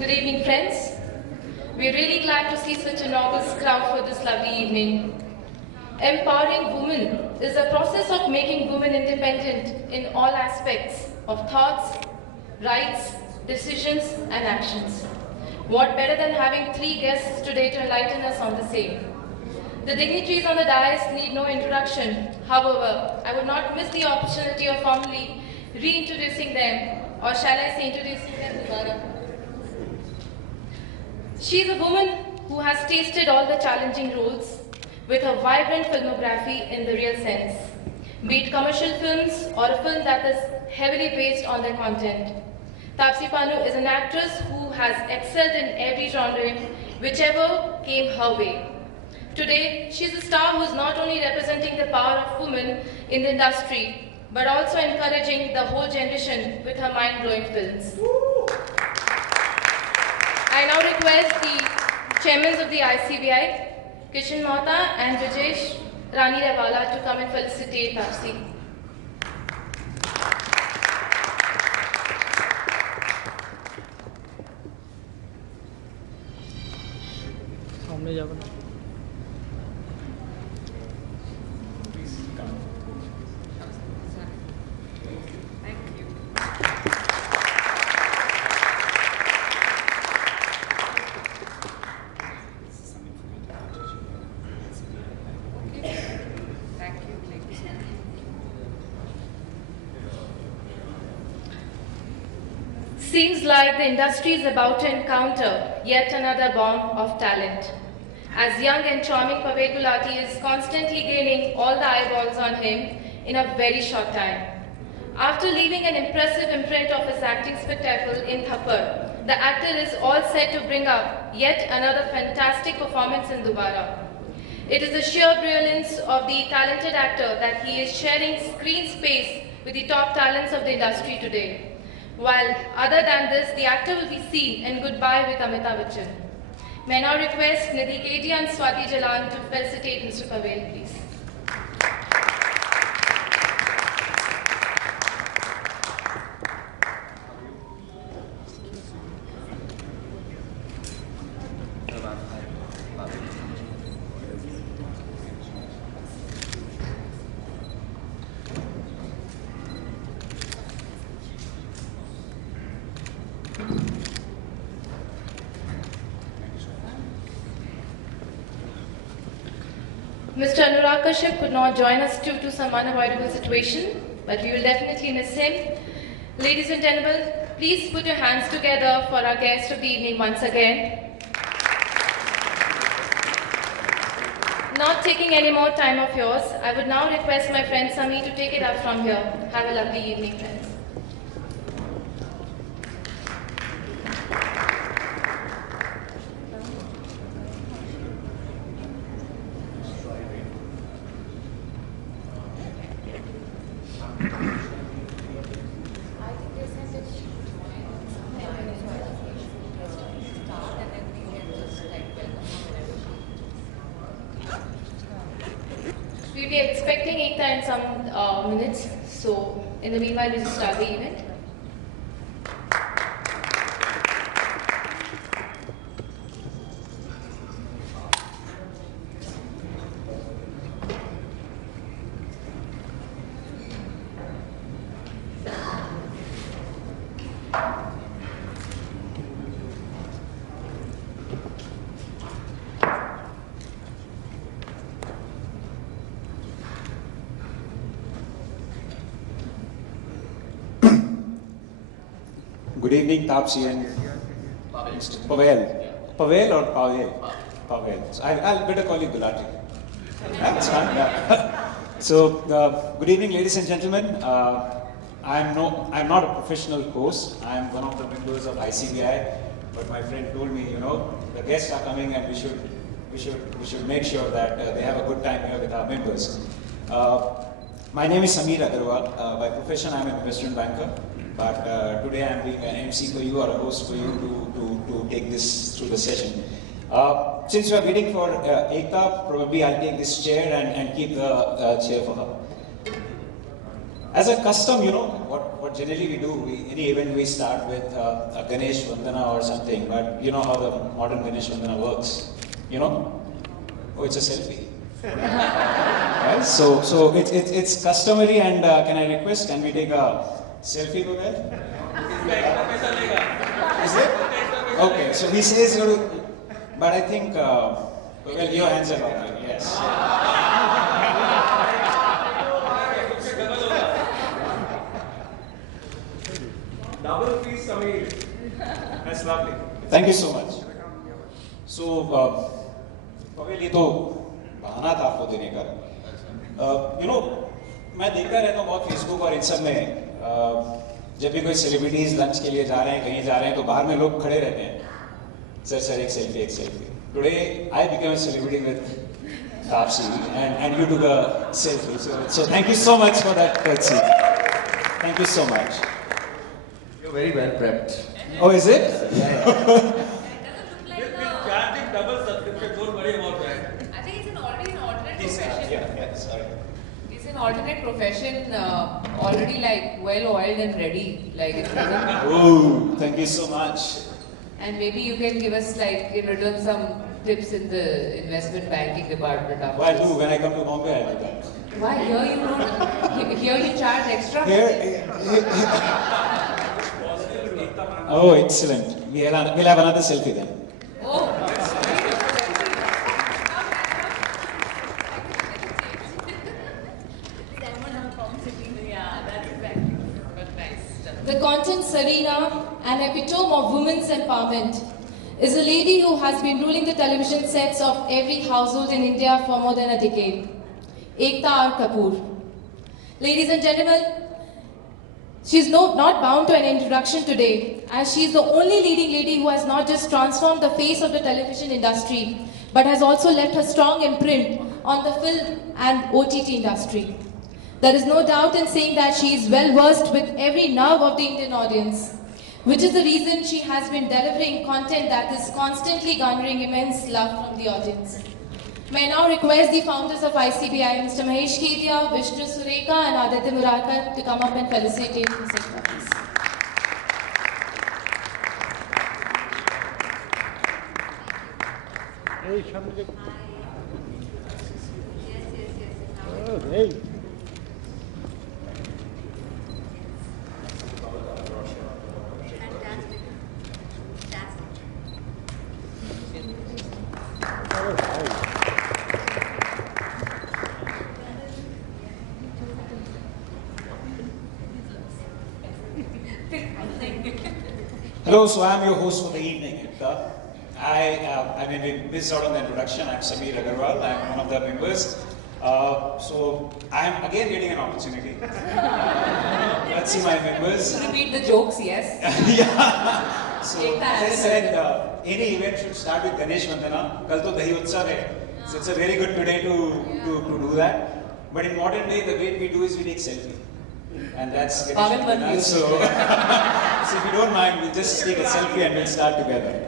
Good evening, friends. We're really glad to see such an august crowd for this lovely evening. Empowering women is a process of making women independent in all aspects of thoughts, rights, decisions, and actions. What better than having three guests today to enlighten us on the same? The dignitaries on the dais need no introduction. However, I would not miss the opportunity of formally reintroducing them, or shall I say introducing them Dobaaraa. She is a woman who has tasted all the challenging roles with a vibrant filmography in the real sense, be it commercial films or a film that is heavily based on their content. Taapsee Pannu is an actress who has excelled in every genre, whichever came her way. Today, she is a star who is not only representing the power of women in the industry, but also encouraging the whole generation with her mind-blowing films. I now request the chairmen of the ICBI, Kishan Mohta and Rajesh Rani Rewala, to come and felicitate Taapsee. Seems like the industry is about to encounter yet another bomb of talent, as young and charming Paved Gulati is constantly gaining all the eyeballs on him in a very short time. After leaving an impressive imprint of his acting spectacle in Thappad, the actor is all set to bring up yet another fantastic performance in Dobaaraa. It is the sheer brilliance of the talented actor that he is sharing screen space with the top talents of the industry today. While other than this, the actor will be seen in Goodbye with Amitabh Bachchan. May I now request Nidhi Kedia and Swati Jalan to felicitate Mr. Pavel, please. Mr. Anurag Kashyap could not join us due to some unavoidable situation, but we will definitely miss him. Ladies and gentlemen, please put your hands together for our guest of the evening once again. Not taking any more time of yours, I would now request my friend Sami to take it up from here. Have a lovely evening, friends. We'll be expecting Ekta in some minutes, so in the meanwhile, we'll start the event. Good evening, Taapsee and Mr. Pavel. Pavel or Pavel? Pavel. So I'll better call you Gulati. That's fine. Yeah. So, good evening, ladies and gentlemen. I'm not a professional host. I'm one of the members of ICBI. But my friend told me, the guests are coming and we should make sure that they have a good time here with our members. My name is Sameer Agarwal. By profession, I'm an investment banker. But today I'm being an MC for you or a host for you to take this through the session. Since we are waiting for Ekta, probably I'll take this chair and keep the chair for her. As a custom, you know, what generally we do, any event we start with a Ganesh Vandana or something, but you know how the modern Ganesh Vandana works, you know? Oh, it's a selfie. Right? So it's customary, and can I request, can we take a selfie, Pavel? Is it? Okay, so he says, but I think, well, your hands are up, yes. Double piece, Samir. That's lovely. Thank you so much. So, Pavel, ये तो बहाना था आपको देने का. You know, मैं देखता रहता हूँ बहुत फेसबुक और इन सब में, जब भी कोई सेलिब्रिटीज लंच के लिए जा रहे हैं, कहीं जा रहे हैं, तो बाहर में लोग खड़े रहते हैं. सर एक सेल्फी, एक selfie. Today, I became a celebrity with Taapsee, and you took a selfie. So thank you so much for that courtesy. Thank you so much. You're very well prepped. Oh, is it? Yeah. We've been charging double subscription, don't worry about that. I think it's already an alternate profession. Yeah, sorry. It's an alternate profession, already like well oiled and ready. Like it doesn't. Oh, thank you so much. And maybe you can give us like in return some tips in the investment banking department after Well, I this. do. When I come to Bombay, I do that. Why here you don't? Here you charge extra. Oh, excellent. We'll have another selfie then. Oh. Yeah, that's exactly. But nice. The content Sarina, an epitome of women's empowerment, is a lady who has been ruling the television sets of every household in India for more than a decade. Ekta Kapoor. Ladies and gentlemen, she's not bound to an introduction today, as she's the only leading lady who has not just transformed the face of the television industry, but has also left her strong imprint on the film and OTT industry. There is no doubt in saying that she is well versed with every nerve of the Indian audience, which is the reason she has been delivering content that is constantly garnering immense love from the audience. May I now request the founders of ICBI, Mr. Mahesh Kedia, Vishnu Sureka and Aditya Murarkar to come up and felicitate Mr. Please. Hey, Shamli. Oh, hey. Hello, so I'm your host for the evening. I mean, we missed out on the introduction. I'm Sameer Agarwal. I'm one of the members. So I'm again getting an opportunity. Let's see my members. Repeat the jokes, yes. Yeah. So as I said, any event should start with Ganesh Vandana. Kal to Dahi Utsav hai. So it's a very good today to do that. But in modern day, the way we do is we take selfie. And that's Ganesh Vandana. So if you don't mind, we'll just take a selfie and we'll start together.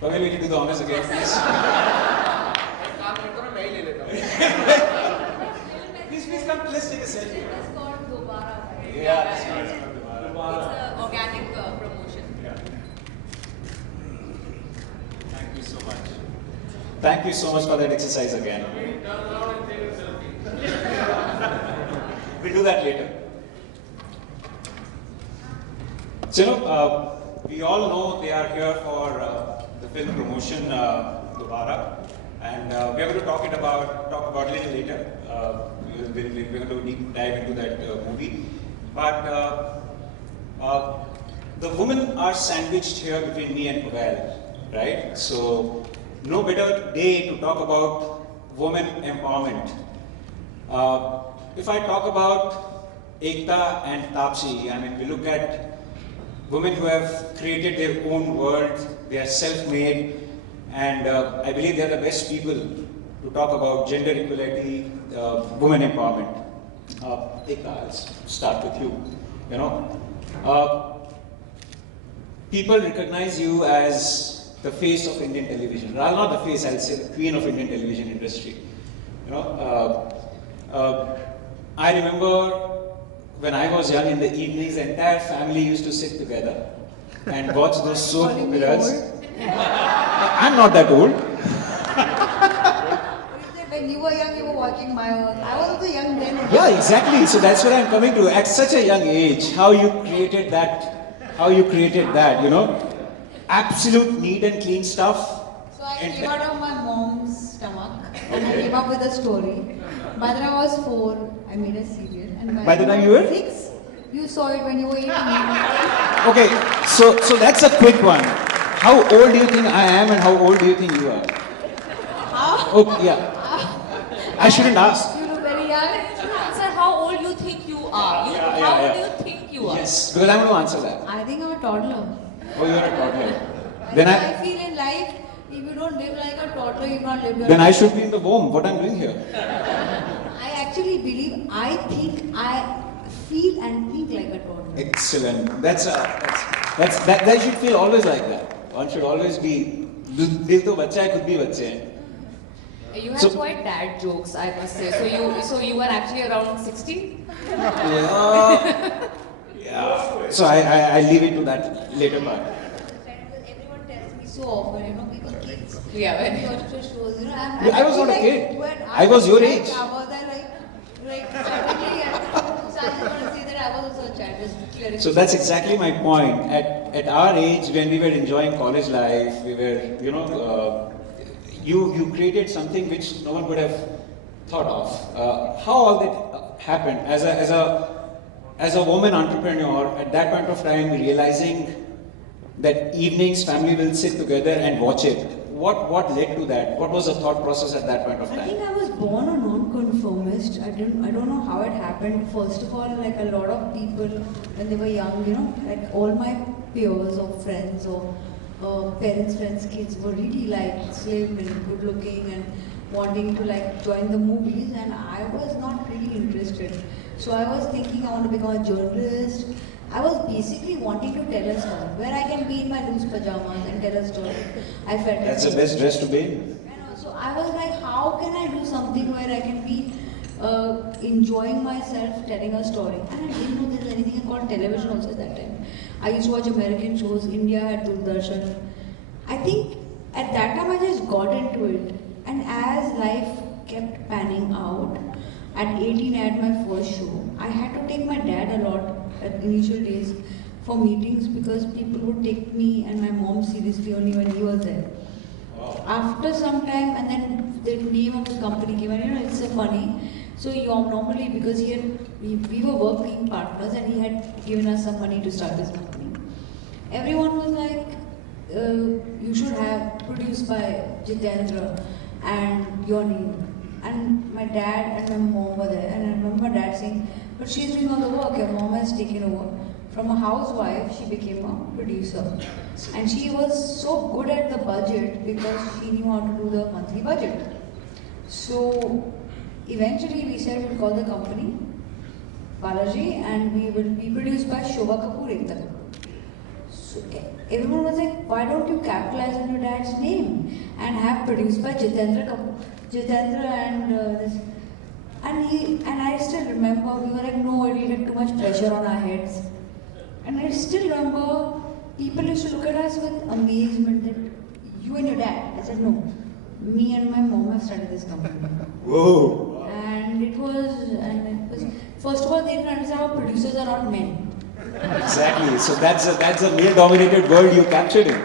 Pavel, will you do the honors again, please? Please come, let's take a selfie. It's called Dobaaraa. Yeah, that's right. It's an organic promotion. Yeah. Thank you so much. Thank you so much for that exercise again. We'll do that later. So, we all know they are here for the film promotion, Dobaaraa, and we are going to talk about a little later. We're going to deep dive into that movie. But the women are sandwiched here between me and Pavel, right? So, no better day to talk about women empowerment. If I talk about Ekta and Taapsee, I mean, we look at women who have created their own world, they are self-made, and I believe they are the best people to talk about gender equality, women empowerment. Ekta, I'll start with you. You know, people recognize you as the face of Indian television. Well, not the face, I'll say the queen of Indian television industry. You know, I remember when I was young in the evenings, the entire family used to sit together and watch those soap Calling me operas. old? I'm not that old. When you were young, you were watching my work. I was also young then. Yeah, exactly. So that's what I'm coming to. At such a young age, how you created that, you know, absolute neat and clean stuff. So I And- came out of my mom's stomach and I came up with a story. By the time I was 4, I made a serial. And By the time you were? 6, you saw it when you were 18. Okay, so that's a quick one. How old do you think I am and how old do you think you are? How? Oh, yeah. I shouldn't ask. You look very young. Answer how old you think you are. How old do you think you are? Yes, because I'm going to answer that. I think I'm a toddler. Oh, you're a toddler. I Then I feel in life, if you don't live like a toddler, you can't live your then I life. should be in the womb. What I'm doing here? I actually believe, I think, I feel and think like a toddler. Excellent. That should feel always like that. One should always be. Dil to bachcha hai, khud bhi bachche hain. You have So- quite dad jokes, I must say. So you were actually around 60? Yeah. So I leave it to that later part. Everyone tells me so often, you know, because kids, Yeah, when when- you watch the shows, you know, I was not a like, kid. when I was your age. I was like suddenly, so I just want to say that I was also a child, just clearing. So that's exactly my point. At our age, when we were enjoying college life, we were, you know, you created something which no one would have thought of. How all that happened as a woman entrepreneur at that point of time, realizing that evenings family will sit together and watch it. What led to that? What was the thought process at that point of I time? think I was born a non-conformist. I don't know how it happened. First of all, like a lot of people when they were young, you know, like all my peers or friends or parents, friends, kids were really like slim and good looking and wanting to like join the movies, and I was not really interested. So I was thinking I want to become a journalist. I was basically wanting to tell a story where I can be in my loose pajamas and tell a story. I felt That's the best dress to be in. So I was like, how can I do something where I can be enjoying myself telling a story? And I didn't know there was anything called television also at that time. I used to watch American shows, India had Doordarshan. I think at that time I just got into it. And as life kept panning out, at 18 I had my first show. I had to take my dad a lot at initial days for meetings because people would take me and my mom seriously only when he was there. After some time, and then the name of the company came, and you know, it's so funny. So normally, because we were working partners, and he had given us some money to start this company. Everyone was like, you should have produced by Jitendra and your name. And my dad and my mom were there, and I remember my dad saying, but she's doing all the work, your mom has taken over. From a housewife, she became a producer. And she was so good at the budget because she knew how to do the monthly budget. So eventually we said we'll call the company Balaji, and we will be produced by Shobha Kapoor Ekta Kapoor. So everyone was like, why don't you capitalize on your dad's name and have produced by Jitendra Kapoor, Jitendra and this. And I still remember we were like, no, it had too much pressure on our heads. And I still remember people used to look at us with amazement that you and your dad. I said, no, me and my mom have started this company. Whoa. And it was, first of all, they didn't understand how producers are not men. Exactly. So that's a male-dominated world you captured in.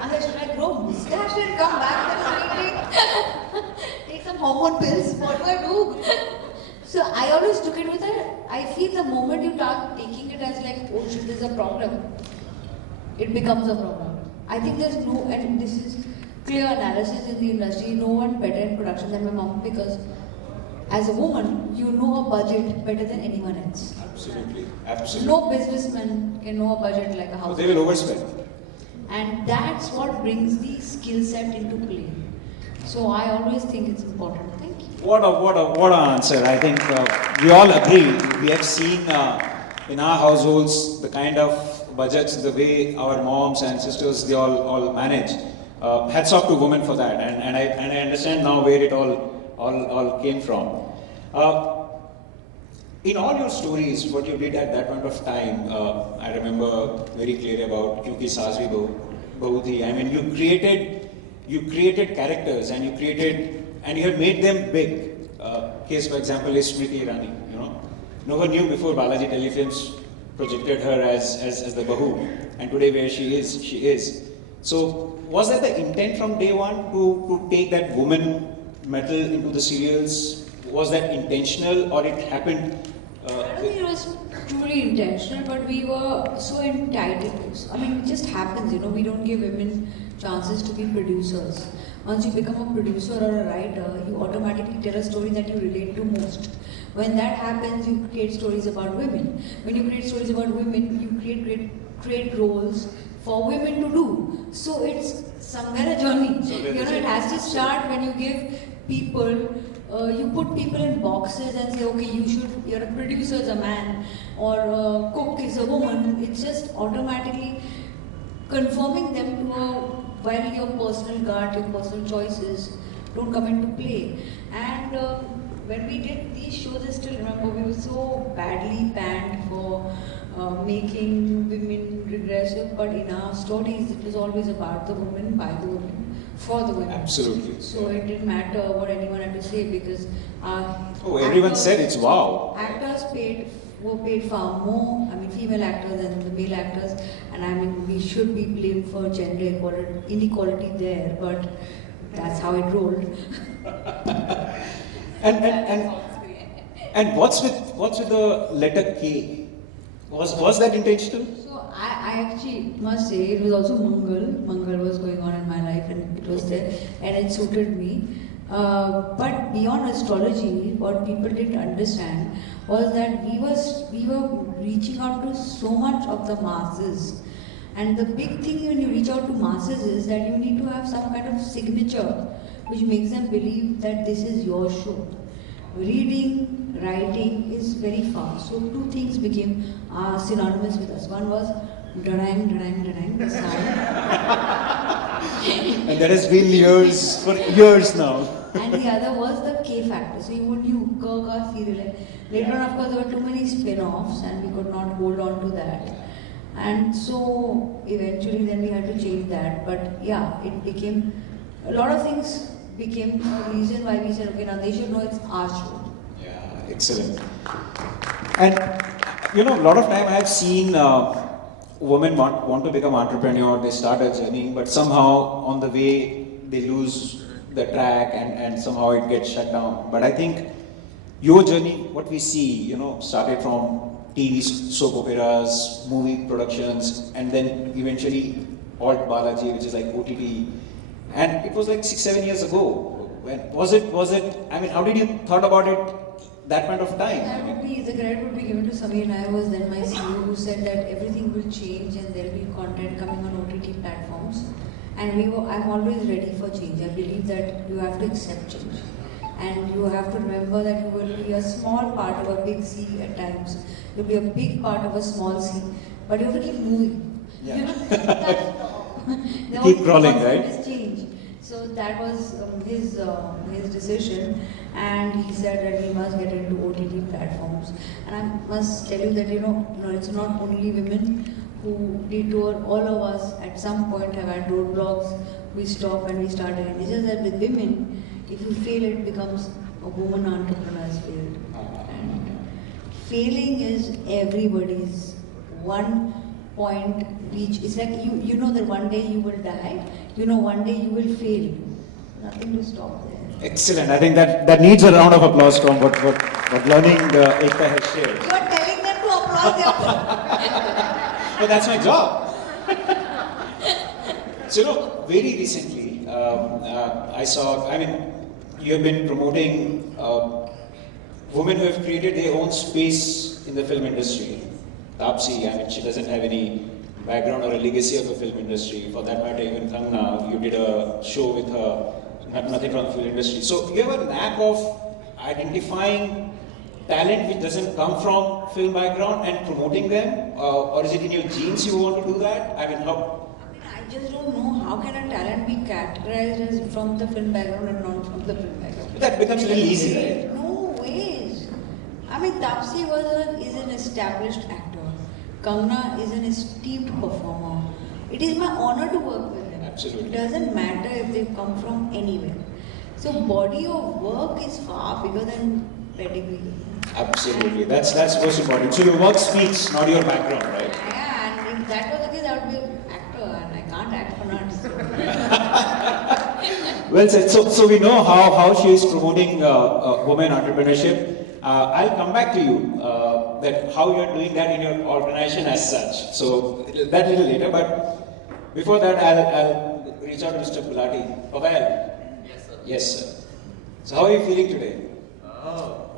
I said, should I grow mustache and come back to the meeting? Take some hormone pills? What do I do? So I always took it with I feel the moment you start taking it as like, oh shit, there's a problem, it becomes a problem. I think there's no, and this is clear analysis in the industry, no one better in production than my mom, because as a woman, you know a budget better than anyone else. Absolutely. Absolutely. No businessman can know a budget like a house. They will overspend. And that's what brings the skill set into play. So I always think it's important. Thank you. What an answer. I think we all agree. We have seen in our households the kind of budgets, the way our moms and sisters, they all manage. Hats off to women for that. And I understand now where it all came from. in all your stories, what you did at that point of time, I remember very clearly about Kyunki Saasvi Bahu Thi. I mean, you created characters and you have made them big. Case, for example, is Smriti Irani. You know, no one knew before Balaji Telefilms projected her as the Bahu, and today where she is. So, was that the intent from day one to take that woman metal into the serials? Was that intentional, or it happened? I don't think it was truly intentional, but we were so entitled. I mean, it just happens, you know, we don't give women chances to be producers. Once you become a producer or a writer, you automatically tell a story that you relate to most. When that happens, you create stories about women. When you create stories about women, you create roles for women to do. So it's somewhere a journey. So you know, it has to start when you give people, you put people in boxes and say, okay, you're a producer as a man, or a cook is a woman. It's just automatically conforming them to while your personal guard, your personal choices don't come into play. And when we did these shows, I still remember we were so badly panned for making women regressive, but in our stories it was always about the woman, by the woman, for the women. Absolutely. So it didn't matter what anyone had to say, because Everyone said it's wow. Actors were paid far more, I mean female actors than the male actors, and I mean we should be blamed for gender inequality there, but that's how it rolled. And what's with the letter K? Was that intentional? So I actually must say it was also Mangal was going on in my life, and it was there and it suited me. But beyond astrology, what people didn't understand was that we were reaching out to so much of the masses. And the big thing when you reach out to masses is that you need to have some kind of signature which makes them believe that this is your show. Reading, writing is very fast. So two things became synonymous with us. One was Darang, sound. And that has been for years now. And the other was the K factor. So you knew Ka serial. Later on, of course, there were too many spin-offs and we could not hold on to that. And so eventually then we had to change that. But yeah, it became, a lot of things became a reason why we said, okay, now they should know it's our show. Yeah, excellent. And you know, a lot of time I have seen women want to become entrepreneur, they start a journey, but somehow on the way they lose the track and somehow it gets shut down. But I think your journey, what we see, you know, started from TV soap operas, movie productions, and then eventually Alt Balaji, which is like OTT. And it was like 6-7 years ago. When was it? I mean, how did you thought about it that point of time? The credit would be given to Samir Nair, was then my CEO, who said that everything will change and there will be content coming on OTT platforms. And I'm always ready for change. I believe that you have to accept change. And you have to remember that you will be a small part of a big sea at times. You'll be a big part of a small sea. But you have to keep moving. Yeah. You know, Keep crawling, right? Change. So that was his decision, and he said that we must get into OTT platforms. And I must tell you that it's not only women who detour. All of us at some point have had roadblocks. We stop and we start again. It's just that with women, if you fail, it becomes a woman entrepreneur's field. And failing is everybody's one point reach. It's like you know that one day you will die. You know one day you will fail. Nothing to stop there. Excellent. I think that needs a round of applause from what learning Ekta has shared. You are telling them to applaud their But that's my job. So, very recently, you have been promoting women who have created their own space in the film industry. Taapsee, she doesn't have any background or a legacy of the film industry. For that matter, even Kangna, you did a show with her, nothing from the film industry. So, you have a knack of identifying talent which doesn't come from film background and promoting them, or is it in your genes you want to do that? I just don't know how can a talent be categorized as from the film background and not from the film background. That becomes a little easy, right? No ways. I mean, Taapsee is an established actor. Kangna is an esteemed performer. It is my honor to work with them. Absolutely. It doesn't matter if they come from anywhere. So body of work is far bigger than pedigree. Absolutely. That's most important. So your work speaks, not your background, right? Yeah, and if that was the case, I would be an actor, and I can't act for nuts. Well said. So we know how she is promoting women entrepreneurship. I'll come back to you that how you are doing that in your organization as such. So that little later. But before that, I'll reach out to Mr. Gulati. Pavel. Yes, sir. Yes, sir. So how are you feeling today?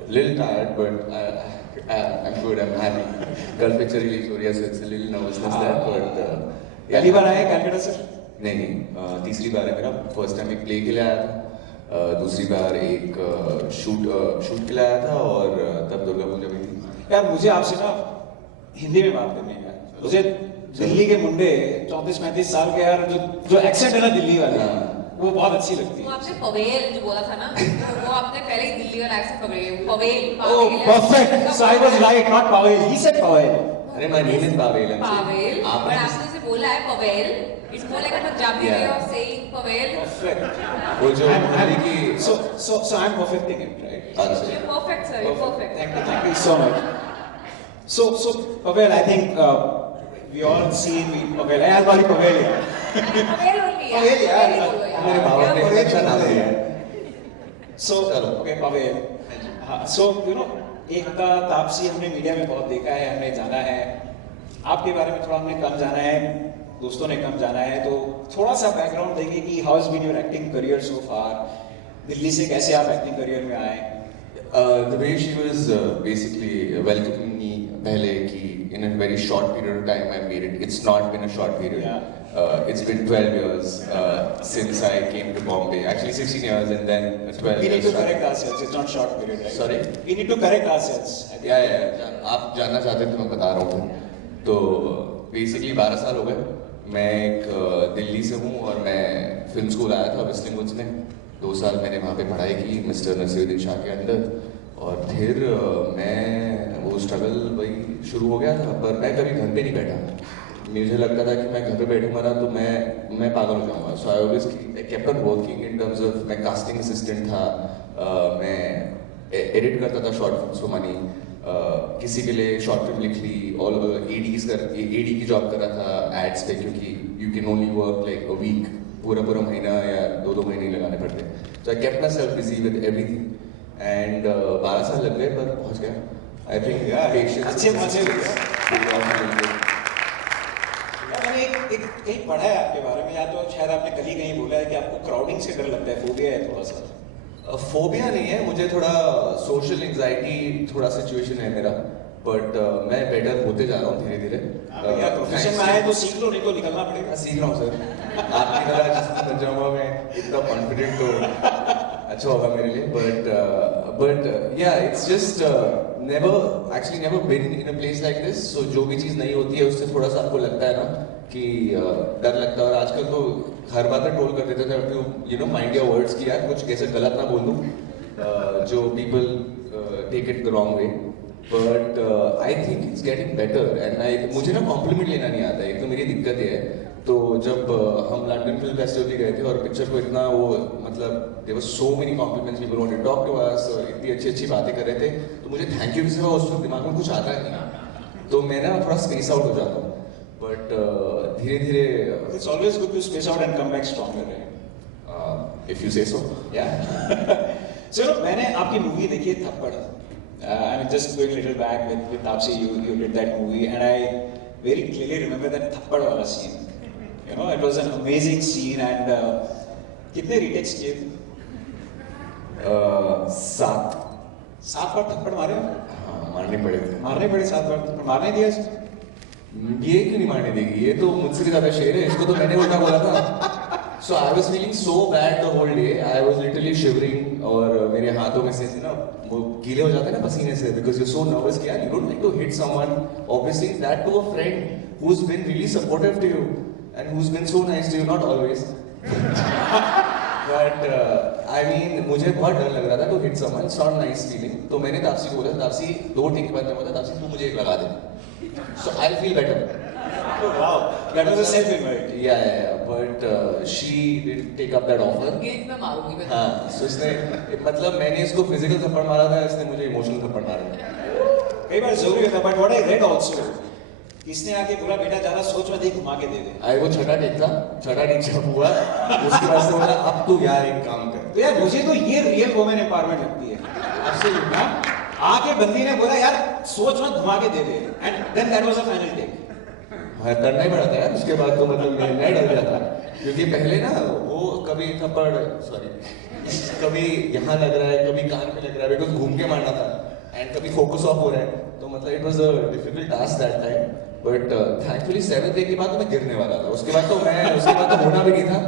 Little tired, but I'm good. I'm happy. Girl picture release हो रही है, so it's a little nervousness there, but पहली बार आए Calcutta sir? नहीं, तीसरी बार है मेरा. First time एक प्ले के लिए आया था, दूसरी बार एक शूट के लिए आया था, और तब दुर्गा पूजा भी थी. यार मुझे आपसे ना हिंदी में बात करनी है. मुझे दिल्ली के मुंडे 34-35 साल के यार जो एक्सेंट है ना दिल्ली वाले, वो बहुत अच्छी लगती वो है. आपने पवेल जो बोला था ना, वो आपने पहले ही दिल्ली वाला एक्सेंट पकड़े. Pavel. Oh, perfect. So I was right, not Pavel. He said Pavel. अरे my name is Pavel. Pavel. But आपने उसे बोला है Pavel. It's more like a Punjabi way of saying Pavel. Perfect. वो जो बोली कि So I'm perfecting it, right? You're perfect, sir. You're perfect. Thank you so much. So Pavel, I think we all see Pavel. I call you Pavel, yeah. Pavel only. Pavel, yeah. मेरे बाबा ने Pavel अच्छा नाम दिया है. So okay, Pavel. So you know, एकता तापसी हमने media में बहुत देखा है, हमने जाना है. आपके बारे में थोड़ा हमने कम जाना है, दोस्तों ने कम जाना है, तो थोड़ा सा बैकग्राउंड देंगे कि how has been your acting career so far. Delhi से कैसे आप एक्टिंग करियर में आए? The way she was basically welcoming me पहले कि in a very short period of time I made it. It's not been a short period. Yeah. It's been 12 years since I came to Bombay. Actually 16 years and then 12 We need years. to correct ourselves. It's not short period, right? Sorry? We need to correct ourselves. Yeah. आप जानना चाहते हैं तो मैं बता रहा हूँ. तो basically 12 साल हो गए. मैं एक दिल्ली से हूँ और मैं फिल्म स्कूल आया था विस्लिंग वुड्स में. 2 साल मैंने वहाँ पे पढ़ाई की मिस्टर नसीरुद्दीन शाह के अंदर, और फिर मैं वो स्ट्रगल वही शुरू हो गया था. पर मैं कभी घर पे नहीं बैठा. मुझे लगता था कि मैं घर पे बैठूंगा ना तो मैं पागल हो जाऊंगा. So I always kept on working in terms of, मैं कास्टिंग असिस्टेंट था, मैं एडिट करता था शॉर्ट फिल्म्स को मनी, किसी के लिए शॉर्ट फिल्म लिख ली, और एडी की जॉब कर रहा था एड्स पे, क्योंकि you can only work like a week, पूरा महीना या 2 महीने लगाने पड़ते. So I kept myself busy with everything and 12 साल लग गए पर पहुंच गया. आई थिंक पेशेंस अच्छे मजे मैंने एक पढ़ा है आपके बारे में, या तो शायद आपने कल ही कहीं बोला है कि आपको क्राउडिंग से डर लगता है, फोबिया है थोड़ा सा. फोबिया नहीं है मुझे, थोड़ा सोशल एंजाइटी थोड़ा सिचुएशन है मेरा, बट मैं बेटर होते जा रहा हूँ धीरे धीरे. या प्रोफेशन में आए तो सीख लो, नहीं तो निकलना पड़ेगा. सीख रहा हूँ सर. आपकी तरह जिसमें बन जाऊंगा मैं इतना कॉन्फिडेंट, तो अच्छा होगा मेरे लिए. But yeah it's just never been in a place like this. So जो भी चीज़ नहीं होती है उससे थोड़ा सा आपको लगता है ना कि डर लगता है. और आजकल तो हर बात में ट्रोल कर देते थे to you know mind your words कि यार कुछ कैसे गलत ना बोल दूं जो people take it the wrong way. But I think it's getting better and मुझे ना कॉम्प्लीमेंट लेना नहीं आता है, एक तो मेरी दिक्कत ये है. तो जब हम लंदन फिल्म फेस्टिवल गए थे और पिक्चर को इतना वो मतलब there were so many compliments, people wanted to talk to us, इतनी अच्छी बातें कर रहे थे, तो मुझे थैंक यू किसी उस वक्त दिमाग में कुछ आता है नहीं, तो मैं ना थोड़ा स्पेस आउट हो जाता हूँ. बट धीरे धीरे it's always good to space out and come back stronger. If you say so. या सो मैंने आपकी मूवी देखी है थप्पड़. I mean, just going a little back with Taapsee, you did that movie, and I very clearly remember that थप्पड़ वाला scene. You know, it was an amazing scene, and कितने retakes किए? 7 बार थप्पड़ मारे? हाँ, मारने पड़े थे. 7 बार थप्पड़ मारने दिया इसको? ये क्यों नहीं मारने देगी, ये तो मुझसे भी ज्यादा शेर है, इसको तो मैंने उल्टा बोला था. So I was feeling so bad the whole day. I was literally shivering, और मेरे हाथों में से ना वो गीले हो जाते हैं ना पसीने से, because you're so nervous कि यार you don't like to hit someone, obviously that to a friend who's been really supportive to you and who's been so nice to you, not always. But I mean, मुझे बहुत डर लग रहा था to hit someone. It's not nice feeling. तो मैंने तापसी को बोला, तापसी 2 टेक के बाद मैं बोला, तापसी तू मुझे एक लगा दे. So I'll feel better. Oh, wow, that was a self-invite. Yeah. But she didn't take up that offer. Gate में मारूंगी मैं. हाँ, so इसने मतलब मैंने इसको physical थप्पड़ मारा था, इसने मुझे emotional थप्पड़ मारा. कई बार जरूरी होता है, but what I read also, इसने आके पूरा बेटा ज्यादा सोच मत, घुमा के दे दे. आई वो छठा टेक था, छठा टेक जब हुआ, उसके बाद से बोला अब तू यार एक काम कर. तो यार मुझे तो ये रियल वुमेन एम्पावरमेंट लगती है. Absolutely. आके बंदी ने बोला यार सोच मत, घुमा के दे दे, and then that was a final take. हाँ, करना ही पड़ा था यार. उसके बाद तो मतलब मैं डर गया था, क्योंकि पहले ना वो कभी थप्पड़, सॉरी, कभी यहाँ लग रहा है, कभी कान पे लग रहा है, बिकॉज घूम के मारना था, एंड कभी फोकस ऑफ हो रहा है, तो मतलब it was a difficult task that time. But thankfully 7th day के बाद तो मैं गिरने वाला था. उसके बाद तो होना भी नहीं था.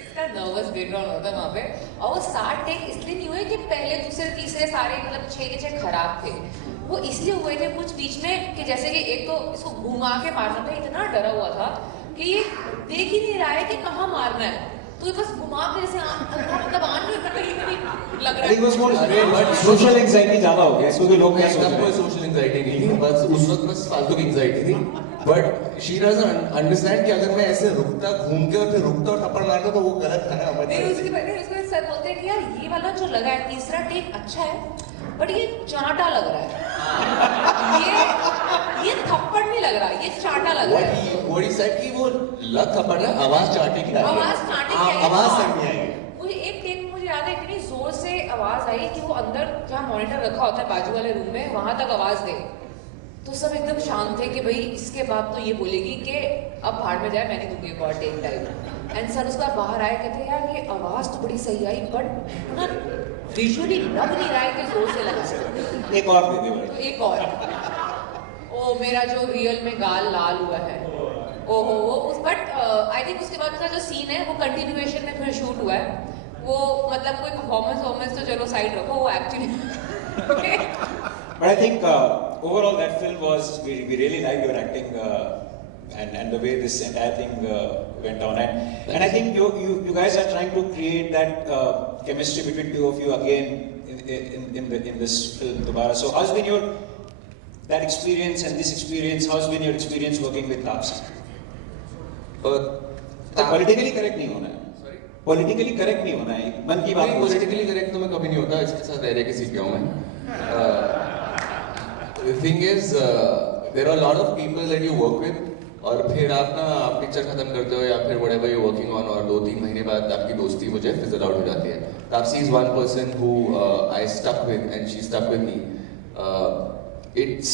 इसका नर्वस ब्रेकडाउन होता है वहाँ पे. और वो 7 टेक इसलिए नहीं हुए कि पहले दूसरे तीसरे सारे मतलब 6 के 6 खराब थे. वो इसलिए हुए थे कुछ बीच में कि जैसे कि एक तो इसको घुमा के मारना था, इतना डरा हुआ था कि ये देख ही नहीं रहा है कि कहाँ मारना है, तो ये बस घुमा के जैसे मतलब आन नहीं लग रहा है. अरे बट सोशल एंजाइटी ज्यादा हो गया, क्योंकि लोग क्या सोच रहे कोई हैं. सोशल एंजाइटी नहीं थी, बस उस वक्त बस फालतू की एंजाइटी थी. बट शी डजंट अंडरस्टैंड कि अगर मैं ऐसे रुकता, घूम के और फिर रुकता और थप्पड़ मारता तो वो गलत था ना. नहीं, उसके पहले उसको सर बोलते हैं कि यार ये वाला जो लगा है तीसरा टेक अच्छा है, बट ये चाटा लग रहा है. ये थप्पड़ नहीं लग रहा, ये चाटा लग रहा है. What he said कि वो लग थप्पड़ है, आवाज चाटे की आई है. आवाज चाटे की आई है. आवाज तक नहीं आई. मुझे एक टेक में मुझे याद है इतनी जोर से आवाज आई कि वो अंदर जहाँ मॉनिटर रखा होता है बाजू वाले रूम में, वहां तक आवाज गई. तो सब एकदम शांत थे कि भाई इसके बाद तो ये बोलेगी कि अब भाड़ में जाए, मैं नहीं दूंगी एक और टेक टाइम. एंड सर उसका बाहर आए, कहते यार ये आवाज तो बड़ी सही आई, बट ना विजुअली लग नहीं रहा है कि जोर से लगा. एक और दे दे भाई. तो एक और, ओ मेरा जो रियल में गाल लाल हुआ है, ओहो वो उस. बट आई थिंक उसके बाद का जो सीन है वो कंटिन्यूएशन में फिर शूट हुआ है. वो मतलब कोई परफॉर्मेंस तो चलो साइड रखो, वो actually. But I think overall that film was, we really liked your acting and the way this entire thing went on, and I think you guys are trying to create that chemistry between two of you again in this film Dobaaraa. So how's been that experience and this experience? How's been your experience working with Taapsee? Politically correct नहीं होना है. Politically correct नहीं होना है. मन की बात. Politically correct तो मैं कभी नहीं होता. इसके साथ रह के सीख गया हूँ मैं. The thing is, there are a lot of people that you work with, और फिर आप पिक्चर खत्म करते हो या फिर whatever you're working on, और 2-3 महीने बाद आपकी दोस्ती मुझे fizzle out हो जाती है. Taapsee is one person who I stuck with and she stuck with me. It's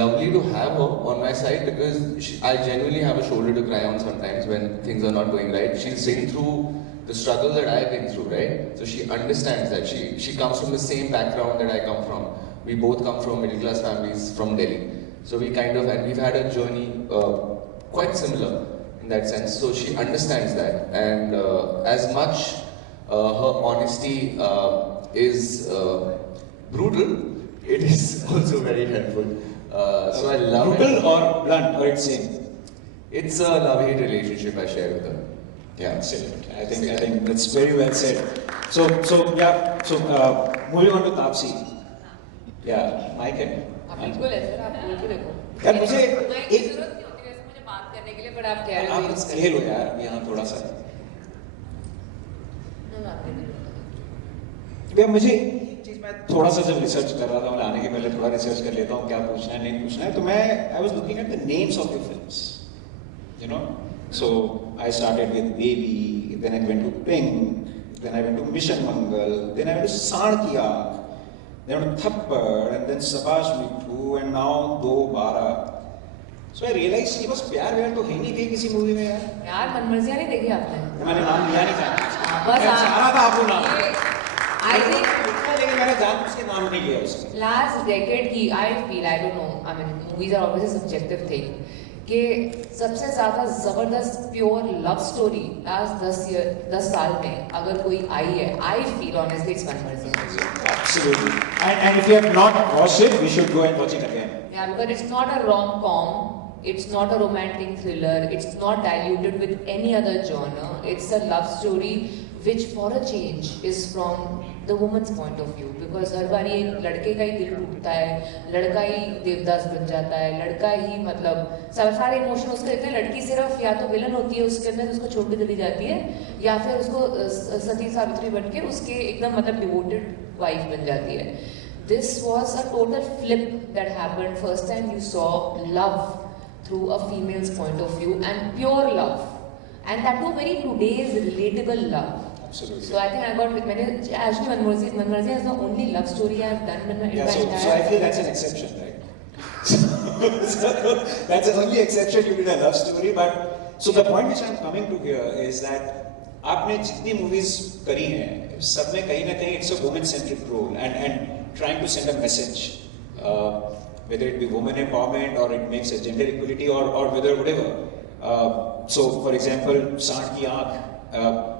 lovely to have her on my side because I genuinely have a shoulder to cry on sometimes when things are not going right. She's been through the struggle that I've been through, right? So she understands that. She comes from the same background that I come from. We both come from middle class families from Delhi. So we and we've had a journey quite similar in that sense. So she understands that. And as much her honesty is brutal, it is also very helpful. So I love brutal it. or blunt or it's same. It's a love-hate relationship I share with her. Yeah. Excellent. I think that's very well said. So moving on to Taapsee. Yeah, mic है. बिल्कुल है sir, आप बोल के देखो. यार मुझे एक जरूरत नहीं होती वैसे मुझे बात करने के लिए, पर आप कह रहे हो आप यूज खेल हो यार यहाँ थोड़ा सा. भैया मुझे एक चीज, मैं थोड़ा सा जब रिसर्च कर रहा था, मैं आने के पहले थोड़ा रिसर्च कर लेता हूँ क्या पूछना है नहीं पूछना है, तो मैं I was looking at the names of the films, you know. So I started with Baby, then I went to Pink, then I went to Mission Mangal, then I went to सांड़किया, then Thappad, and then Sabash Mithu, and now Dobaaraa. So I realized कि बस प्यार व्यार तो है नहीं कहीं किसी movie में यार. यार मनमर्जियाँ नहीं देखी आपने? मैंने नाम लिया नहीं था. बस मैं चाह रहा था आपको नाम. I think लेकिन मैंने जान उसके नाम नहीं लिया उसके. last decade की I feel, I don't know, I mean movies are always a subjective thing, कि सबसे ज़्यादा ज़बरदस्त प्योर लव स्टोरी लास्ट 10 साल में अगर कोई आई है, I feel honestly it's Manmarziyaan. Absolutely. And if you have not watched it, we should go and watch it again. Yeah, because it's not a rom-com, It's not a romantic thriller. It's not diluted with any other genre. It's a love story which, for a change, is from the woman's point of view. Because हर बार ये लड़के का ही दिल टूटता है, लड़का ही देवदास बन जाता है, लड़का ही मतलब सारे इमोशन उसके इतने, लड़की सिर्फ या तो विलन होती है उसके अंदर, उसको छोड़ के चली जाती है, या फिर उसको सती सावित्री बन के उसके एकदम मतलब डिवोटेड वाइफ बन जाती है. This was a total flip that happened. First time you saw love through a female's point of view, and pure love, and that too very today's relatable love. Absolutely. So I think I got actually Manmarzi is the only love story I've done in my entire. So I feel that's an exception, right? So that's the only exception you did a love story. But so the point which I'm coming to here is that आपने जितनी movies करी हैं, सब में कहीं ना कहीं it's a woman-centric role and trying to send a message, whether it be woman empowerment or it makes a gender equality or whether whatever. So for example, सांड की आँख.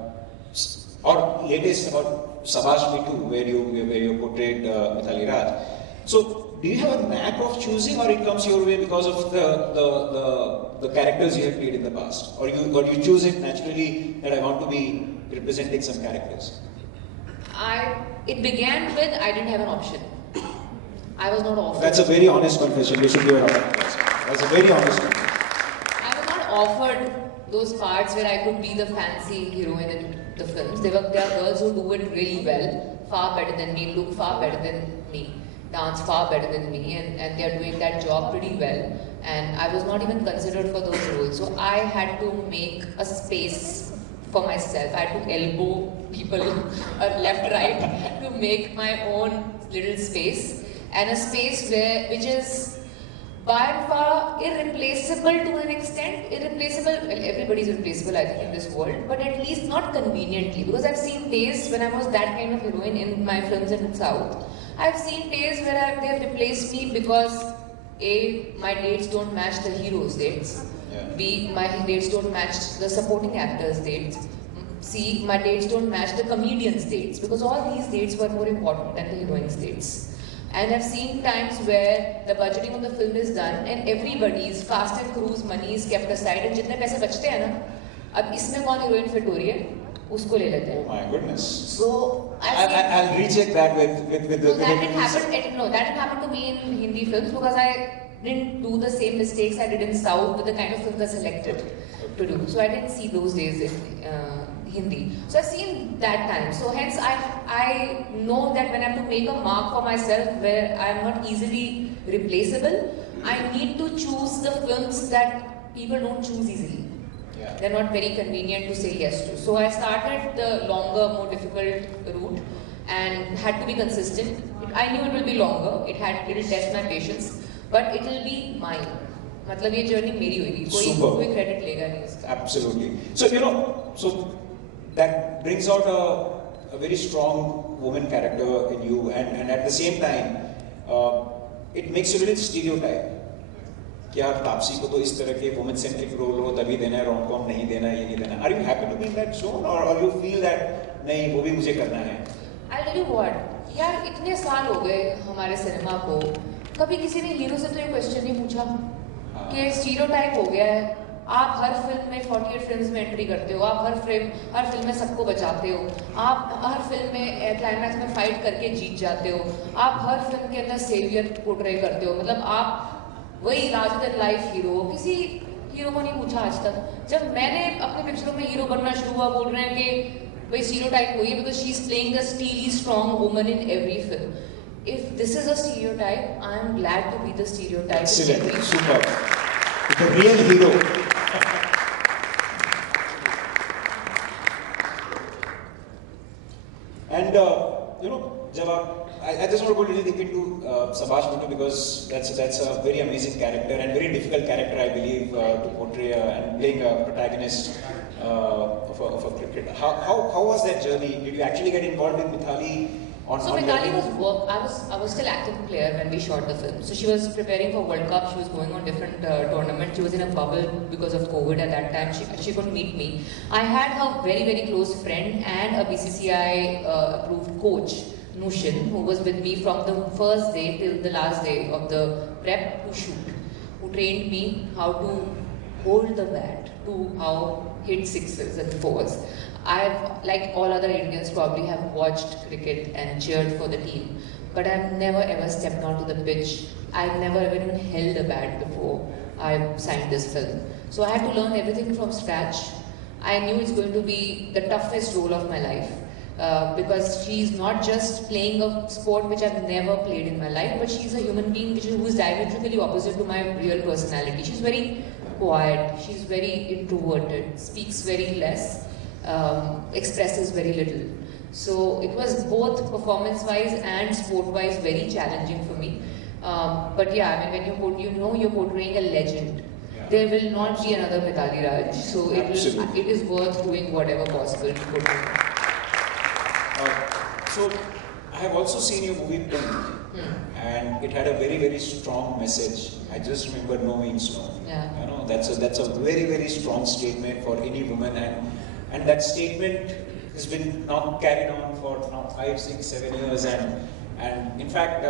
Or latest about Sabash Me Too, where you portrayed Mithali Raj. So, do you have a knack of choosing, or it comes your way because of the characters you have played in the past, or you choose it naturally that I want to be representing some characters? It began with I didn't have an option. I was not offered. That's a very honest confession. You should give a round of applause. That's a very honest confession. I was not offered those parts where I could be the fancy heroine in the films. There are girls who do it really well, far better than me, look far better than me, dance far better than me, and they are doing that job pretty well. And I was not even considered for those roles. So I had to make a space for myself. I had to elbow people left, right to make my own little space, and a space which is by and far irreplaceable to an extent. Irreplaceable, well, everybody is replaceable I think in this world, but at least not conveniently, because I've seen days when I was that kind of heroine in my films in the South. I've seen days where they have replaced me because A, my dates don't match the hero's dates, B, my dates don't match the supporting actor's dates, C, my dates don't match the comedian's dates, because all these dates were more important than the heroine's dates. And I've seen times where the budgeting of the film is done and everybody's cast and crew's money is kept aside, and जितने पैसे बचते हैं ना, अब इसमें कौन heroine fit हो रही है, उसको ले लेते हैं. Oh my goodness. So I'll recheck that with the. So that didn't happen. No, that didn't happen to me in Hindi films because I didn't do the same mistakes I did in South with the kind of films I selected to do. So I didn't see those days in Hindi. So I've seen that time. So hence I know that when I have to make a mark for myself where I am not easily replaceable, I need to choose the films that people don't choose easily. Yeah. They're not very convenient to say yes to. So I started the longer, more difficult route and had to be consistent. I knew it will be longer. It will test my patience, but it will be mine. मतलब ये journey मेरी होगी. कोई credit लेगा नहीं इसका. Absolutely. So so that brings out a very strong woman character in you, and at the same time, it makes you a little stereotype. कि आप तापसी को तो इस तरह के वुमेन सेंट्रिक रोल हो तभी देना है, रोम कॉम नहीं देना, ये नहीं देना. Are you happy to be in that zone, or you feel that नहीं वो भी मुझे करना है? I'll tell you what, यार इतने साल हो गए हमारे सिनेमा को, कभी किसी ने हीरो से तो ये क्वेश्चन नहीं पूछा कि स्टीरियोटाइप हो गया है. आप हर फिल्म में 48 फिल्म्स में एंट्री करते हो, आप हर फिल्म में सबको बचाते हो, आप हर फिल्म में क्लाइमैक्स में फाइट करके जीत जाते हो, आप हर फिल्म के अंदर सेवियर पोर्ट्रे करते हो, मतलब आप वही लार्जर लाइफ हीरो. किसी हीरो को नहीं पूछा आज तक. जब मैंने अपने पिक्चरों में हीरो बनना शुरू हुआ, बोल रहे हैं कि वही स्टीरियोटाइप हुई है because she is playing the steely strong woman in every film. If this is a stereotype, I am glad to be the stereotype. Excellent, super. The real hero. And जब आप I just want to go a little deep into Sabash Me Too because that's a very amazing character and very difficult character, I believe, to portray and playing a protagonist of a cricket. How was that journey? Did you actually get involved with Mithali? So Mithali was work. I was still active player when we shot the film. So she was preparing for World Cup. She was going on different tournaments. She was in a bubble because of COVID at that time. She couldn't meet me. I had her very close friend and a BCCI approved coach, Nushin, who was with me from the first day till the last day of the prep to shoot, who trained me how to hold the bat, to how hit sixes and fours. I've, like all other Indians, probably have watched cricket and cheered for the team, but I've never ever stepped onto the pitch. I've never even held a bat before I signed this film. So I had to learn everything from scratch. I knew it's going to be the toughest role of my life. Because she's not just playing a sport which I've never played in my life, but she's a human being who is diametrically opposite to my real personality. She's very quiet, she's very introverted, speaks very less, expresses very little. So it was both performance-wise and sport-wise very challenging for me. But yeah, I mean, when you're portraying a legend, there will not be another Mithali Raj. So it is worth doing whatever possible to portray. So I have also seen your movie Pink, and it had a very, very strong message. I just remember No Means No. Yeah. You know, that's a very, very strong statement for any woman, and that statement has been now carried on for now 5, 6, 7 years, and in fact,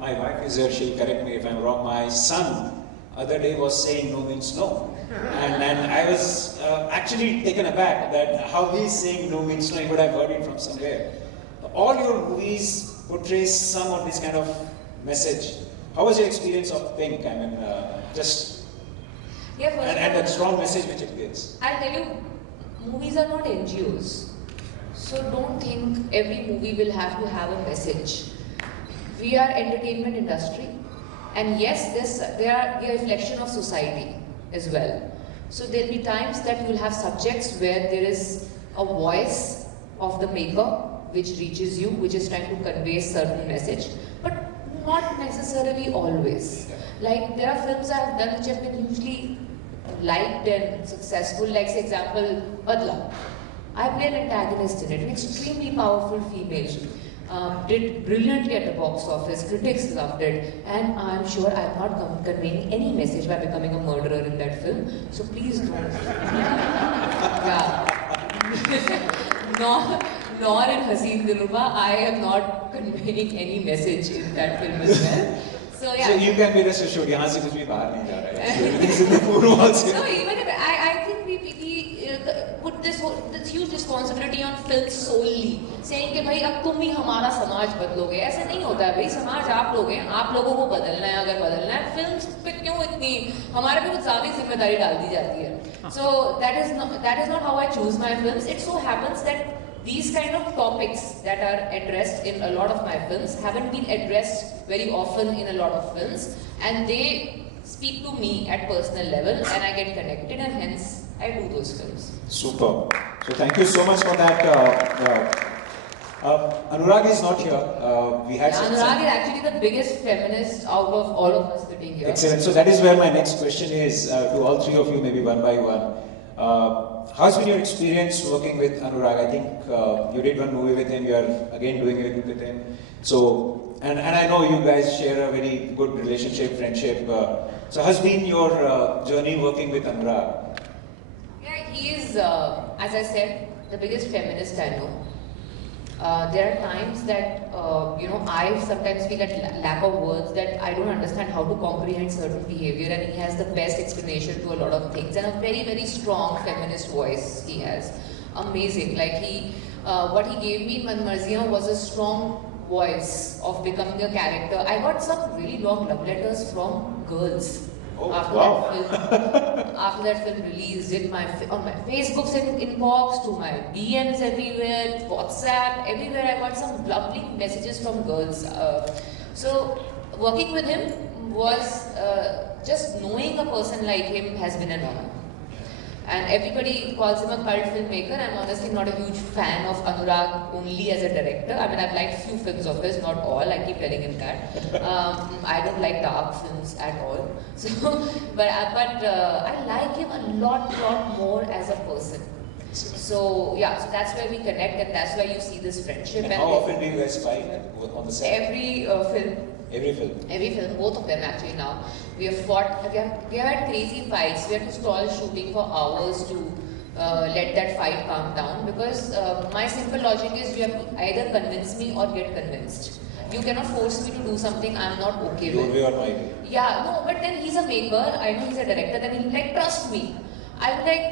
my wife is here. She'll correct me if I'm wrong. My son other day was saying No Means No. And I was actually taken aback that how he's saying No Means No, he would have heard it from somewhere. All your movies portray some of this kind of message. How was your experience of Pink? I mean, and that strong message which it gives. I'll tell you, movies are not NGOs. So don't think every movie will have to have a message. We are entertainment industry. And yes, they are a reflection of society as well. So there'll be times that you'll have subjects where there is a voice of the maker which reaches you, which is trying to convey a certain message, but not necessarily always. Like there are films I've done which have been hugely liked and successful, like for example, Badla. I played an antagonist in it, an extremely powerful female. Did brilliantly at the box office, critics loved it, and I'm sure I'm not conveying any message by becoming a murderer in that film, so please don't. Yeah. Nor in Haseen Dilruba, I am not conveying any message in that film as well. So yeah. So you can be rest assured, यहाँ से कुछ भी बाहर नहीं जा रहा है. Everything is in the four walls. No, even if I think we put this huge responsibility on films solely, saying कि भाई अब तुम ही हमारा समाज बदलोगे. ऐसे नहीं होता है भाई, समाज आप लोग हैं, आप लोगों को बदलना है. अगर बदलना है, फिल्म्स पे क्यों इतनी हमारे पे कुछ ज़्यादा जिम्मेदारी डाल दी जाती है. So that is not how I choose my films. It so happens that these kind of topics that are addressed in a lot of my films haven't been addressed very often in a lot of films, and they speak to me at personal level, and I get connected, and hence I do those films. Super. So thank you so much for that. Anurag is not here. We had Anurag is actually the biggest feminist out of all of us sitting here. Excellent. So that is where my next question is to all three of you, maybe one by one. How's been your experience working with Anurag? I think you did one movie with him, you are again doing it with him. So, and I know you guys share a very good relationship, friendship. So how's been your journey working with Anurag? Yeah, he is, as I said, the biggest feminist I know. There are times that, I sometimes feel at lack of words that I don't understand how to comprehend certain behavior, and he has the best explanation to a lot of things, and a very, very strong feminist voice he has. Amazing. Like what he gave me in Manmarziyan was a strong voice of becoming a character. I got some really long love letters from girls. After that film released, on my Facebook's inbox, to my DMs everywhere, WhatsApp, everywhere I got some lovely messages from girls. So working with him was just knowing a person like him has been an honor. And everybody calls him a cult filmmaker. I'm honestly not a huge fan of Anurag only as a director. I mean, I've liked few films of his, not all. I keep telling him that. I don't like dark films at all. So, but I like him a lot more as a person. So yeah, so that's where we connect, and that's why you see this friendship. And how often do you guys fight on the set? Every film. Every film? Every film, both of them actually now. We have fought, we have had crazy fights. We had to stall shooting for hours to let that fight calm down, because my simple logic is you have to either convince me or get convinced. You cannot force me to do something I'm not okay Your with. way or my way. Yeah, no, but then he's a maker, I know he's a director, then he'll be like, trust me. I'm like,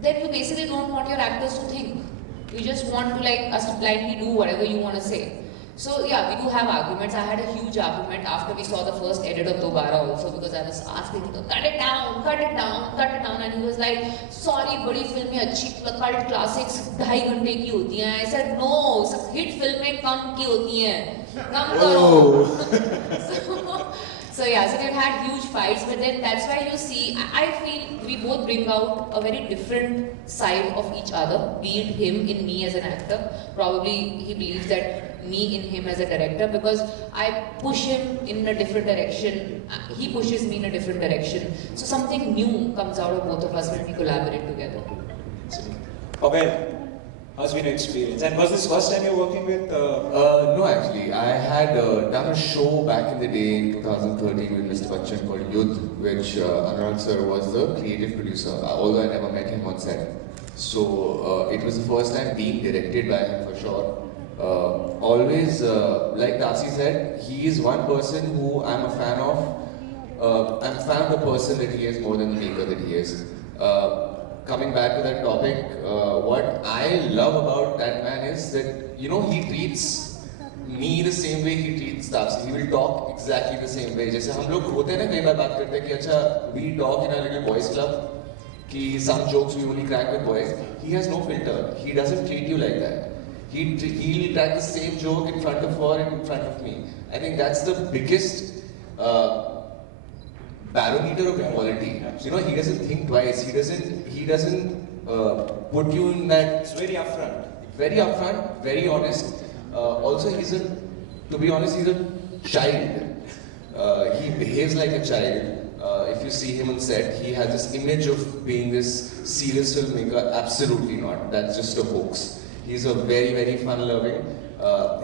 then you basically don't want your actors to think. You just want to like us to blindly do whatever you want to say. So yeah, we do have arguments. I had a huge argument after we saw the first edit of Dobaaraa also, because I was asking him to cut it down, cut it down, cut it down, and he was like, sorry, बड़ी फिल्में अच्छी cult classics 2.5 घंटे की होती हैं. I said no, सब hit फिल्में कम की होती हैं, कम करो. So yeah, so we've had huge fights, but then that's why you see, I feel we both bring out a very different side of each other, be it him in me as an actor. Probably he believes that me in him as a director, because I push him in a different direction, he pushes me in a different direction. So something new comes out of both of us when we collaborate together. Pavel, how's been your experience? And was this first time you're working with? No, actually, I had done a show back in the day in 2013 with Mr. Bachchan called Yudh, which Anurag sir was the creative producer, although I never met him on set. So it was the first time being directed by him for sure. Always, like Darcy said, he is one person who I'm a fan of. I'm a fan of the person that he is more than the maker that he is. Coming back to that topic, what I love about that man is that, you know, he treats me the same way he treats Tapsi. He will talk exactly the same way. जैसे हम लोग होते हैं ना, कई बार बात करते हैं कि अच्छा, we talk in a little boys club, कि some jokes we only crack with boys. He has no filter. He doesn't treat you like that. He'll crack the same joke in front of her and in front of me. I think that's the biggest barometer of equality. You know, he doesn't think twice. He doesn't put you in that. It's very upfront. Very upfront, very honest. Also, to be honest, he's a child. He behaves like a child. If you see him on set, he has this image of being this serious filmmaker. Absolutely not. That's just a hoax. He's a very, very fun-loving.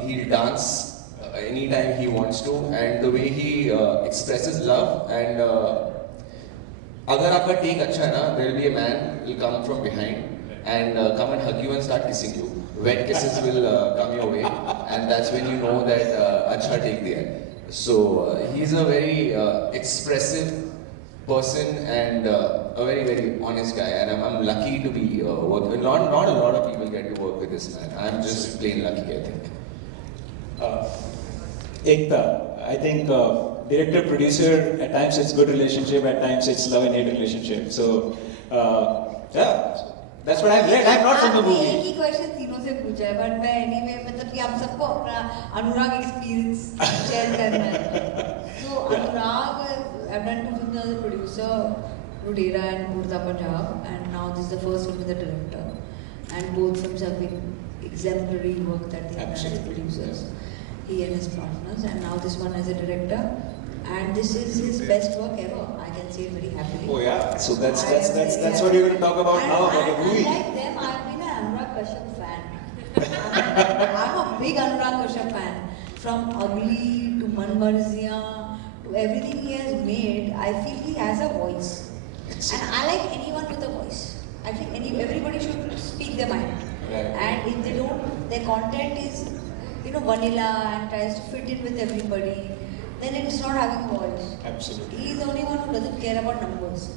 He'll dance anytime he wants to, and the way he expresses love. And agar aapka take acha hai na, there will be a man will come from behind and come and hug you and start kissing you. Wet kisses will come your way, and that's when you know that acha take there. So he's a very expressive person and a very, very honest guy, and I'm lucky to be working. Not a lot of people get to work with this man. I'm just plain lucky, I think. Ekta, I think director-producer, at times it's good relationship, at times it's love and hate relationship. So, yeah, that's what I've read. I'm not from the आपने एक movie. ही question तीनों से पूछा है, but मैं anyway मतलब कि आप सबको अपना अनुराग एक्सपीरियंस शेयर करना है. So Anurag, I've done 2 films as a producer, Dobaaraa and Murda Punjab, and now this is the first film with the director, and both films have been exemplary work that they have done as producers. He and his partners, and now this one as a director, and this is his best work ever. I can say it very happily. Oh yeah, so that's what you're going to talk about now about the movie. Like them, I've been an Anurag Kashyap fan. I'm a big Anurag Kashyap fan. From Ugly to Man Marziya to everything he has made, I feel he has a voice, and I like anyone with a voice. I think everybody should speak their mind, and if they don't, their content is, you know, vanilla and tries to fit in with everybody, then it's not having a voice. Absolutely. He is the only one who doesn't care about numbers.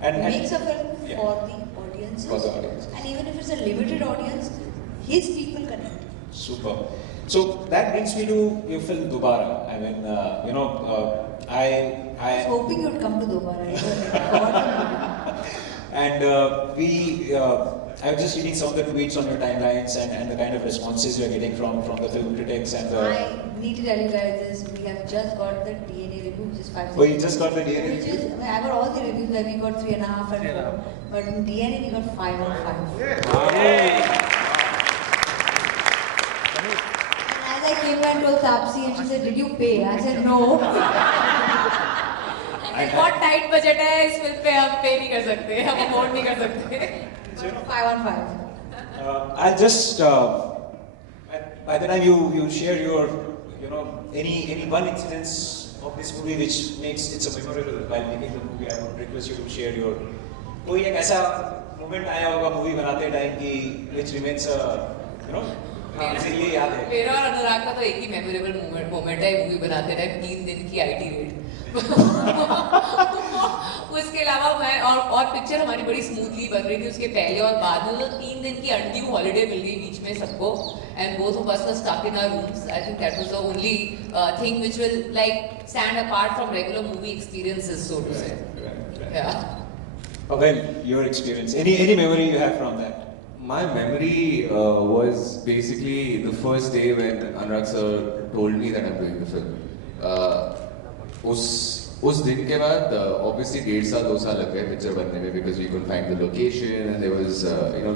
And Makes a film yeah. for the audiences. For the audience. And even if it's a limited audience, his people connect. Super. So that brings me to your film Dobaaraa. I mean, you know, I was hoping you'd come to Dobaaraa. and I was just reading some of the tweets on your timelines and the kind of responses you're getting from the film critics and the. I need to tell you guys this. We have just got the DNA review, which is 5. Oh, you just got the DNA Which review? is, I mean, I got all the reviews, like we got 3.5 and 4. But in DNA we got 5 on 5. And as I came and told Tapsi, and she said, "Did you pay?" I said, "No." बहुत tight budget है इस film पे, हम पे नहीं कर सकते, हम अफोर्ड नहीं कर सकते. 5 on 5. I'll just by the time you share your any one incidents of this movie which makes it so memorable while making the movie, I would request you to share your कोई एक ऐसा moment आया होगा movie बनाते time की which remains मुझे ये याद है। मेरा और अनुराग का तो एक ही मेमोरेबल मोमेंट है मूवी बनाते टाइम 3 दिन की आईटी रेड। उसके अलावा मैं और पिक्चर हमारी बड़ी स्मूथली बन रही थी उसके पहले और बाद में, तो 3 दिन की अनड्यू हॉलीडे मिल गई बीच में सबको, and both of us were stuck in our rooms. I think that was the only thing which will like stand apart from regular movie experiences, so to say. Yeah. Well, your experience. Any memory you have from that? My memory was basically the first day when Anurag sir told me that I'm doing the film. उस दिन के बाद obviously 1.5 साल 2 साल लग गए picture बनने में, because we couldn't find the location and there was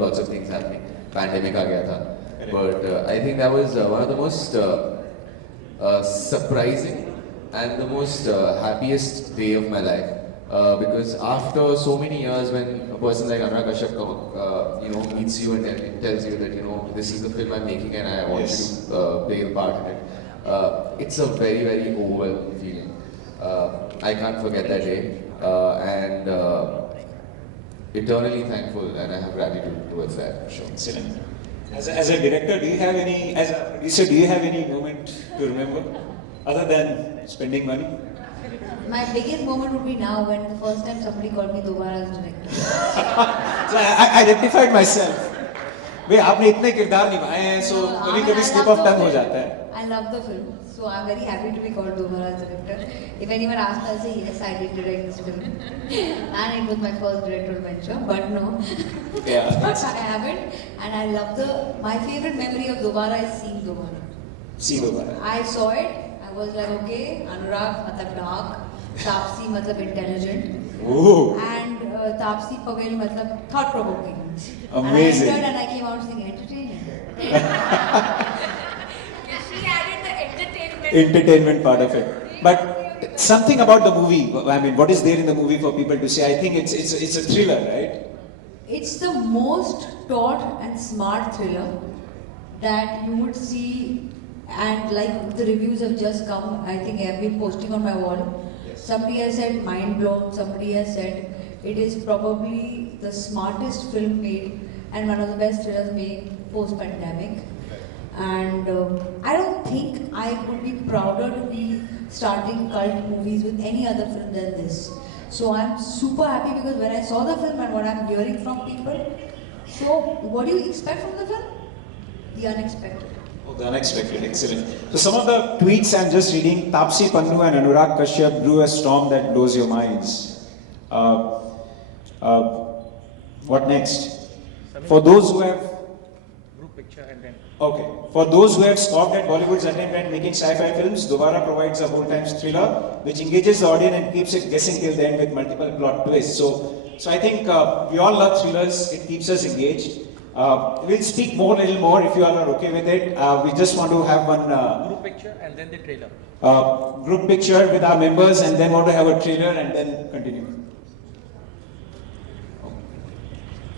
lots of things happening. Pandemic आ गया था, but I think that was one of the most surprising and the most happiest day of my life. Because after so many years, when a person like Anurag Kashyap meets you and tells you that this is the film I'm making and I want you to play a part in it, it's a very, very overwhelming feeling. I can't forget that day, and eternally thankful, and I have gratitude towards that. Sure. Excellent. As a director, do you have any? As a producer, do you have any moment to remember other than spending money? My biggest moment would be now when the first time somebody called me Dobaaraa as director. So I rectified myself. भाई आपने इतने किरदार निभाए हैं, so कभी slip of tongue हो जाता है. I love the film, so I'm very happy to be called Dobaaraa as director. If anyone asks, I'll say yes, I did direct this film, and it was my first directorial venture. But no, Yeah. I haven't. And I love my favorite memory of Dobaaraa is seeing Dobaaraa. See Dobaaraa. I saw it. I was like, okay, Anurag, matlab dark. Taapsee, matlab intelligent. Ooh. And Taapsee Pavel, matlab thought provoking. Amazing. And I entered and I came out saying entertaining. She added the Entertainment part of it. But something about the movie. I mean, what is there in the movie for people to say? I think it's a thriller, right? It's the most taut and smart thriller that you would see, and like the reviews have just come. I think I've been posting on my wall. Somebody has said mind blown, somebody has said it is probably the smartest film made and one of the best thrillers made post-pandemic. And I don't think I would be prouder to be starting cult movies with any other film than this. So I'm super happy because when I saw the film and what I'm hearing from people, so what do you expect from the film? The unexpected. Oh, the unexpected, excellent. So some of the tweets I'm just reading, Taapsee Pannu and Anurag Kashyap brew a storm that blows your minds. What next? For those who have... Group picture and then... Okay. For those who have scoffed at Bollywood's attempt at making sci-fi films, Dobaaraa provides a whole-time thriller which engages the audience and keeps it guessing till the end with multiple plot twists. So I think we all love thrillers. It keeps us engaged. We'll speak a little more if you all are okay with it. We just want to have one Group picture and then the trailer. Group picture with our members and then want to have a trailer and then continue.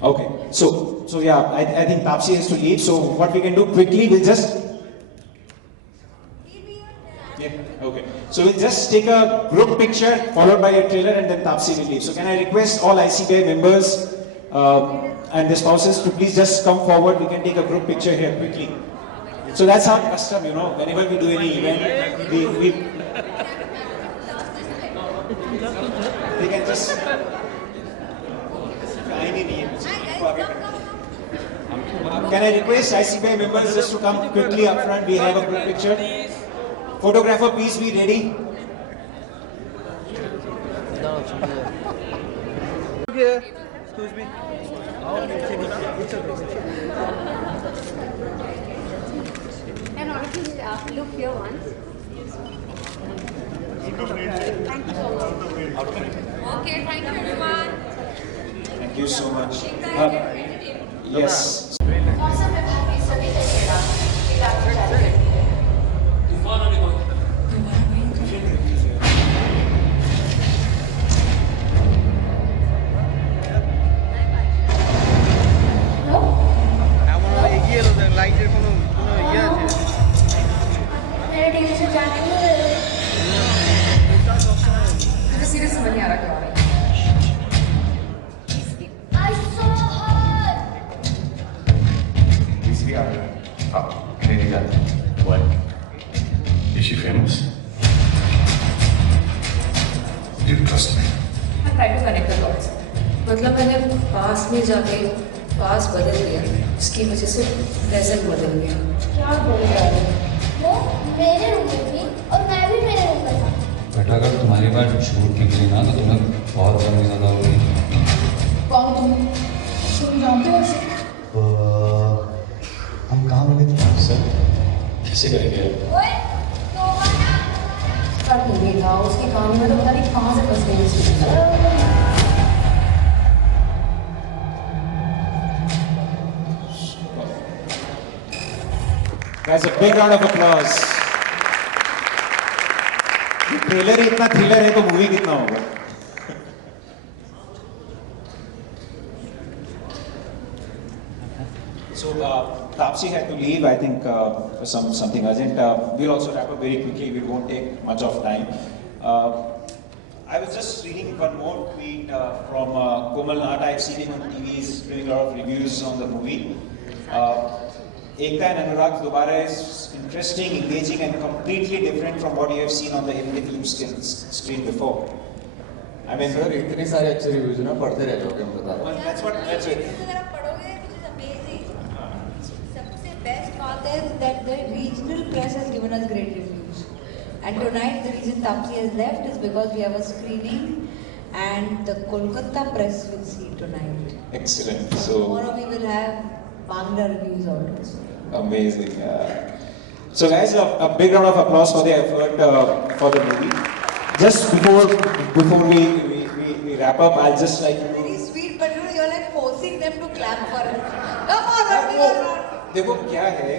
Okay, so yeah, I think Taapsee has to leave. So what we can do quickly, we'll just... Yeah, okay. So we'll just take a group picture followed by a trailer and then Taapsee will leave. So can I request all ICBI members and the spouses to please just come forward. We can take a group picture here quickly. So that's our custom, whenever we do any event, we they can just... Can I request ICBI members just to come quickly up front? We have a group picture. Photographer, please be ready. Excuse me. And also look here once. Thank you so much. Okay, thank you everyone. Thank you so much. Yes. मौसम विभाग ने सभी दशहरा चेतावनी जारी कर दी है। এমন এগিয়ে এলো লাইটের কোনো ইয়ে আছে मेरे टीवी से जाने को मुझे सीरियस समझ नहीं आ रहा क्या हो रहा है। I saw her. ICBI. जाता है. Why? Is she famous? Do you trust me? I try to connect the dots. मतलब मैंने पास में जाके पास बदल दिया, इसकी वजह से प्रेजेंट बदल गया. क्या बोल रहा है वो? मेरे रूम में थी और मैं भी मेरे रूम में था. बेटा अगर तुम्हारी बात झूठ निकली ना तो तुम्हें बहुत गंदी सजा होगी. कौन तुम जानते हो उसे? हम कहाँ मिले थे सर? कैसे करेंगे? ओए दोबारा पर तू भी था उसके काम में तो पता नहीं कहाँ से फंस गई उसकी. Guys, a big round of applause. Trailer ही इतना थ्रिलर है तो मूवी कितना होगा? So Taapsee had to leave, I think, for something urgent. We'll also wrap up very quickly. We won't take much of time. I was just reading one more tweet from Komal Nahata. I've seen him on TV. He's doing a lot of reviews on the movie. Ekta and Anurag Dobaaraa is interesting, engaging, and completely different from what you have seen on the Hindi film screen before. I mean, sir इतने सारे अच्छे reviews ना पढ़ते रह जाओगे हम बता. well, that's it. अगर आप पढ़ोगे, which is amazing. सबसे best part is that the regional press has given us great reviews. And tonight, the reason Taapsee has left is because we have a screening, and the Kolkata press will see tonight. Excellent. So Tomorrow we will have Bangla reviews out also. amazing. So guys, a big round of applause for the effort for the movie. Just before we wrap up, I'll just like to. Very sweet, but you're like forcing them to clap for it. Come on, everyone. देखो क्या है,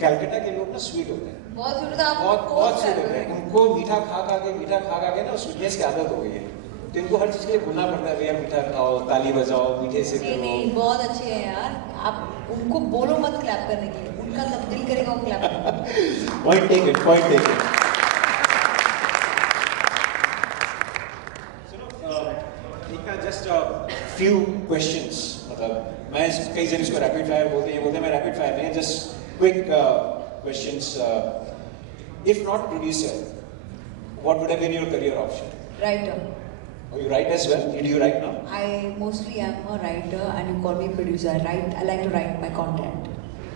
कलकत्ता के लोग ना sweet होते हैं. बहुत sweet होता है, बहुत स्वीट होते हैं. उनको मीठा खा खा के ना स्वीटनेस की आदत हो गई है. तो इनको हर चीज के लिए बोलना पड़ता है, भैया मीठा खाओ, ताली बजाओ, मीठे से करो. नहीं, बहुत अच्छे हैं यार. आप उनको बोलो मत क्लैप करने के लिए. उनका सब दिल करेगा वो क्लैप करेगा. Point taken. Just a few questions. मतलब मैं कई जन इसको रैपिड फायर बोलते हैं मैं रैपिड फायर नहीं, just quick questions. If not producer, what would have been your career option? Writer. Oh, you write as well? Did you write now? I mostly am a writer, and you call me producer. I like to write my content.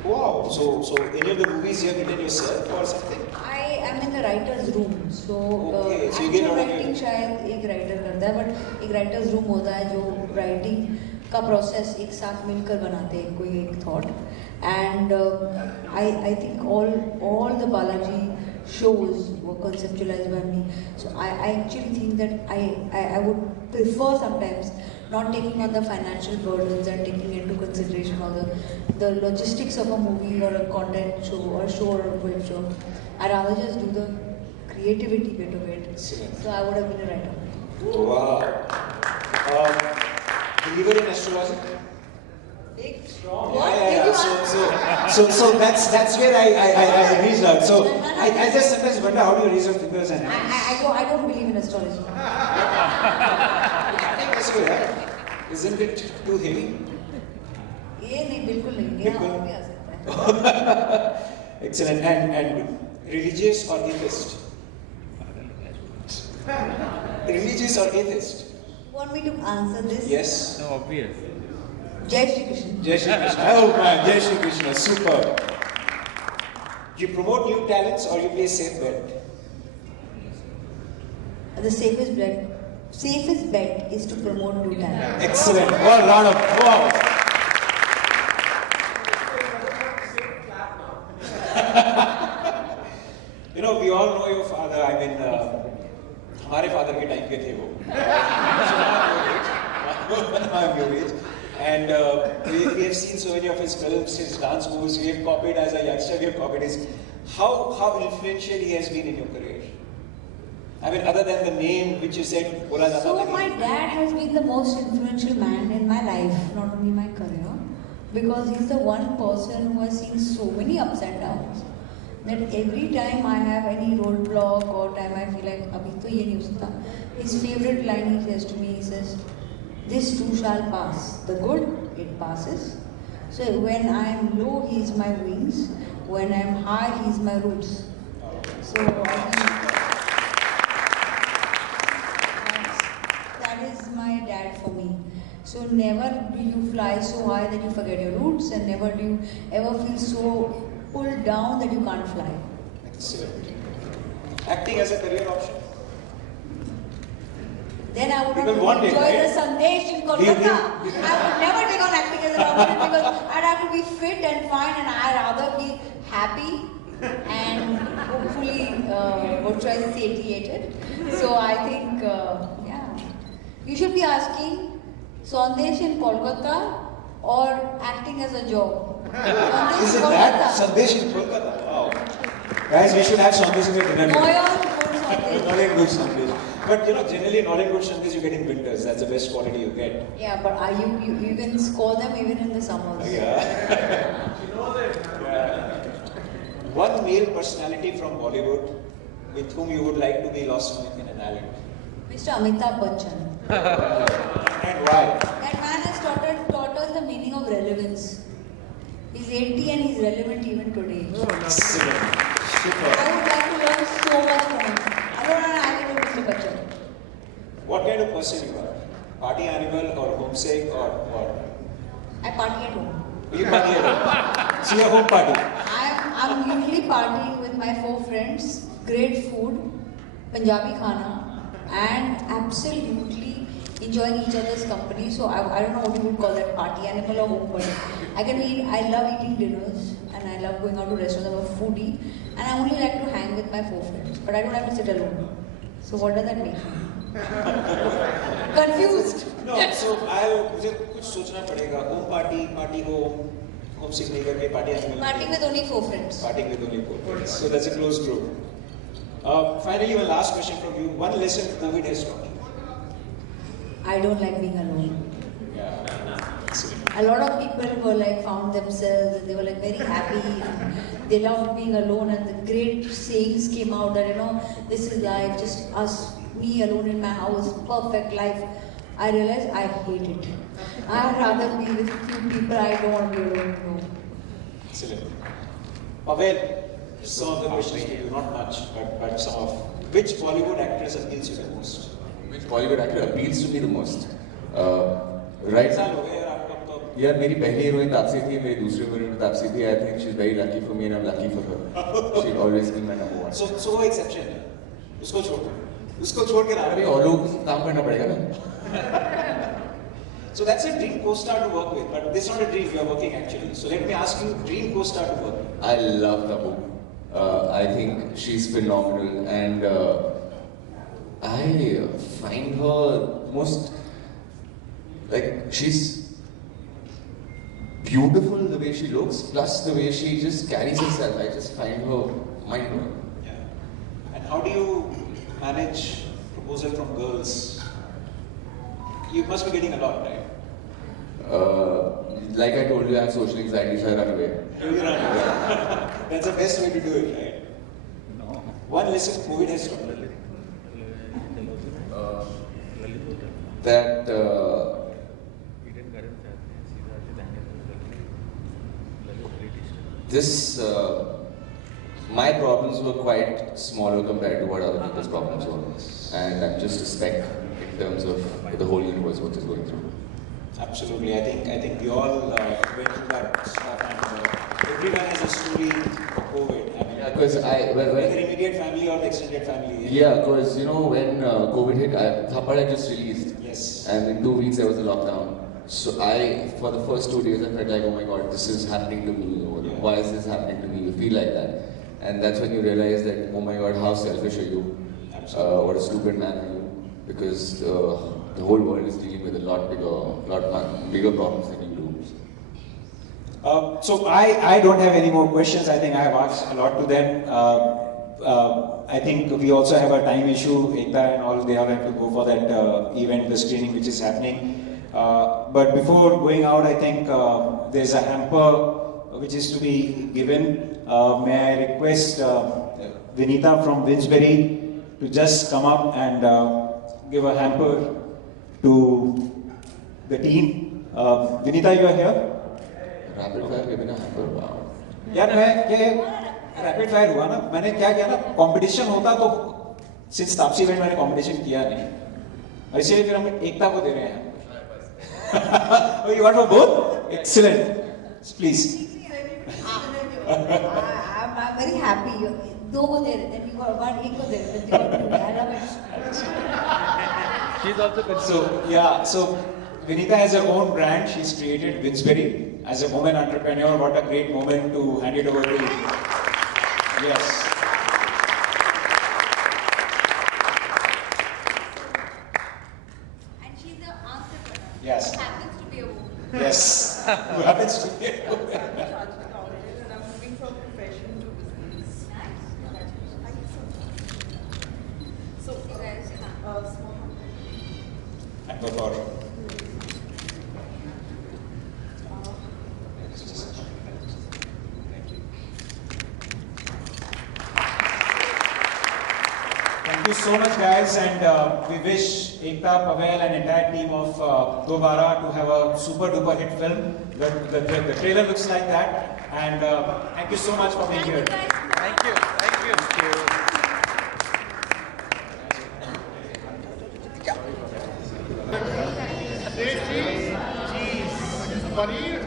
Wow. So any of the movies you have written yourself or something? I am in the writer's room. So Okay, so you get actual out of writing it. शायद एक writer करता है, but एक writer's room होता है जो writing का process एक साथ मिलकर बनाते हैं कोई एक thought. And I think all the Balaji shows were conceptualized by me. So I actually think that I would prefer sometimes not taking on the financial burdens and taking into consideration all the logistics of a movie or a content show or a web show. I'd rather just do the creativity bit of it. So I would have been a writer. Wow. Believer in astrology? Big. Strong. Yeah. So that's where I reached out. So I just sometimes wonder how do you raise your fingers and hands? I don't believe in astrology. I think that's good, right? Isn't it too heavy? ये नहीं बिल्कुल नहीं. ये बिल्कुल. और भी आ सकता है. Excellent. And religious or atheist? Religious or atheist? Want me to answer this? Yes. No, obvious. Jai Shri Krishna. Jai Shri Krishna. Oh man, Jai Shri Krishna. Super. You promote new talents or you play safe bet? The safest bet is to promote new talent. Excellent. One round of applause. You know, we all know your father. I mean, हमारे father के time के थे वो. I'm your age. And we have seen so many of his films, his dance moves. We have copied as a youngster. We have copied his. How influential he has been in your career? I mean, other than the name which you said, बोला जाता So था कि- my dad has been the most influential man in my life, not only my career, because he's the one person who has seen so many ups and downs. That every time I have any roadblock or time I feel like अभी तो ये नहीं हो सकता, his favorite line he says to me, he says, "This too shall pass. The good, it passes." So when I am low, he is my wings. When I'm high, he's my roots. So I think that is my dad for me. So never do you fly so high that you forget your roots, and never do you ever feel so pulled down that you can't fly. Excellent. Acting as a career option? Then I would People have want to it, enjoy right? the Sandesh in Kolkata. I would never take on acting as an option because I'd have to be fit and fine, and I'd rather be happy and hopefully, satiated. So I think, yeah, you should be asking Sandesh in Kolkata or acting as a job. Sandesh Is in it that? Kolkata. Sandesh in Kolkata? Wow. Guys, we should have Sandesh in the dinner. No, Sandesh. Not in good Sandesh. But you know, generally not in good Sandesh you get in winters. That's the best quality you get. Yeah, but you can score them even in the summers. Yeah. One male personality from Bollywood with whom you would like to be lost in an island. Mr. Amitabh Bachchan. And why? That man has taught us the meaning of relevance. He's 80 and he's relevant even today. Excellent. Super. I would like to learn so much from him. I don't want to argue with Mr. Bachchan. What kind of person you are? Party animal or homesick or what? I party at home. You party at home. See a home party. I'm usually partying with my 4 friends, great food, Punjabi khana, and absolutely enjoying each other's company. So I don't know what you would call that, party animal or home party. I love eating dinners and I love going out to restaurants. I'm a foodie and I only like to hang with my 4 friends, but I don't have to sit alone. So what does that mean? Confused. No, so मुझे कुछ सोचना पड़ेगा. Home party को home sick नहीं करके party animal. Partying with only 4 friends. Partying with only 4 friends. So that's a closed group. Finally, one last question from you. One lesson COVID has taught you. I don't like being alone. Yeah. Excellent. A lot of people were like found themselves and they were like very happy and they loved being alone, and the great sayings came out that, you know, this is life, just us, me alone in my house, perfect life. I realized I hate it. I'd rather be with few people. I don't want to be alone. No. Excellent. Pavel, some of the questions to you, not much, but some of. Which Bollywood actress appeals you the most? Which Bollywood actor appeals to me the most? Right now, यार मेरी पहली heroine Taapsee थी, मेरी दूसरी heroine Taapsee थी. I think she's very lucky for me and I'm lucky for her. She'll always be my number one. So वो exception है. उसको छोड़ के अभी और लोगों को काम करना पड़ेगा ना. So that's a dream co-star to work with, but this is not a dream. You are working actually. So let me ask you, dream co-star to work with. I love Tabu. I think she's phenomenal, and I find her most she's beautiful the way she looks, plus the way she just carries herself. I just find her mind-blowing. Yeah. And how do you manage proposal from girls? You must be getting a lot, right? Like I told you, I have social anxiety, so I run away. You run away. That's the best way to do it, right? No. One lesson COVID has taught you. That my problems were quite smaller compared to what other people's problems were, and I'm just a speck in terms of the whole universe what is going through. Absolutely, I think we all went through that stuff, and everyone has a story of COVID. I mean, Yeah, because whether immediate family or the extended family. Yeah, because you know when COVID hit, Thapad had just released. Yes. And in 2 weeks there was a lockdown. So for the first 2 days, I felt like, oh my God, this is happening to me. Or why is this happening to me? You feel like that, and that's when you realize that, oh my God, how selfish are you? What a stupid man are you? Because the whole world is dealing with a lot bigger problems than you do. So I don't have any more questions. I think I have asked a lot to them. I think we also have a time issue. Ekta and all, they all have to go for that event, the screening which is happening. But before going out, I think there's a hamper which is to be given. May I request Vinita from Winsbury to just come up and give a hamper to the team. Vinita, you are here? Rapid fire giving a hamper, wow. यार मैं क्या rapid fire हुआ ना, मैंने क्या किया ना, competition होता तो सिंस तापसी इवेंट मैंने कंपटीशन किया नहीं, इसलिए फिर हम एकता को दे रहे हैं. You want for both? Excellent. Please. I'm very happy. दो को दे रहे थे, you got one, एक को दे रहे थे, you got two. I love it. She's also good. So yeah, so Vinita has her own brand. She's created Winsberry. As a woman entrepreneur, what a great moment to hand it over to you. Yes. And she's the entrepreneur. Yes. Who happens to be a woman. Yes. Who happens to be a woman. And I'm moving from profession to business. Thank you so much. So, small And before. Thank you so much, guys, and we wish Ekta, Pavel, and entire team of Dobaaraa to have a super duper hit film. The trailer looks like that, and thank you so much for being here. Thank you. Thank you. Cheese. Paneer.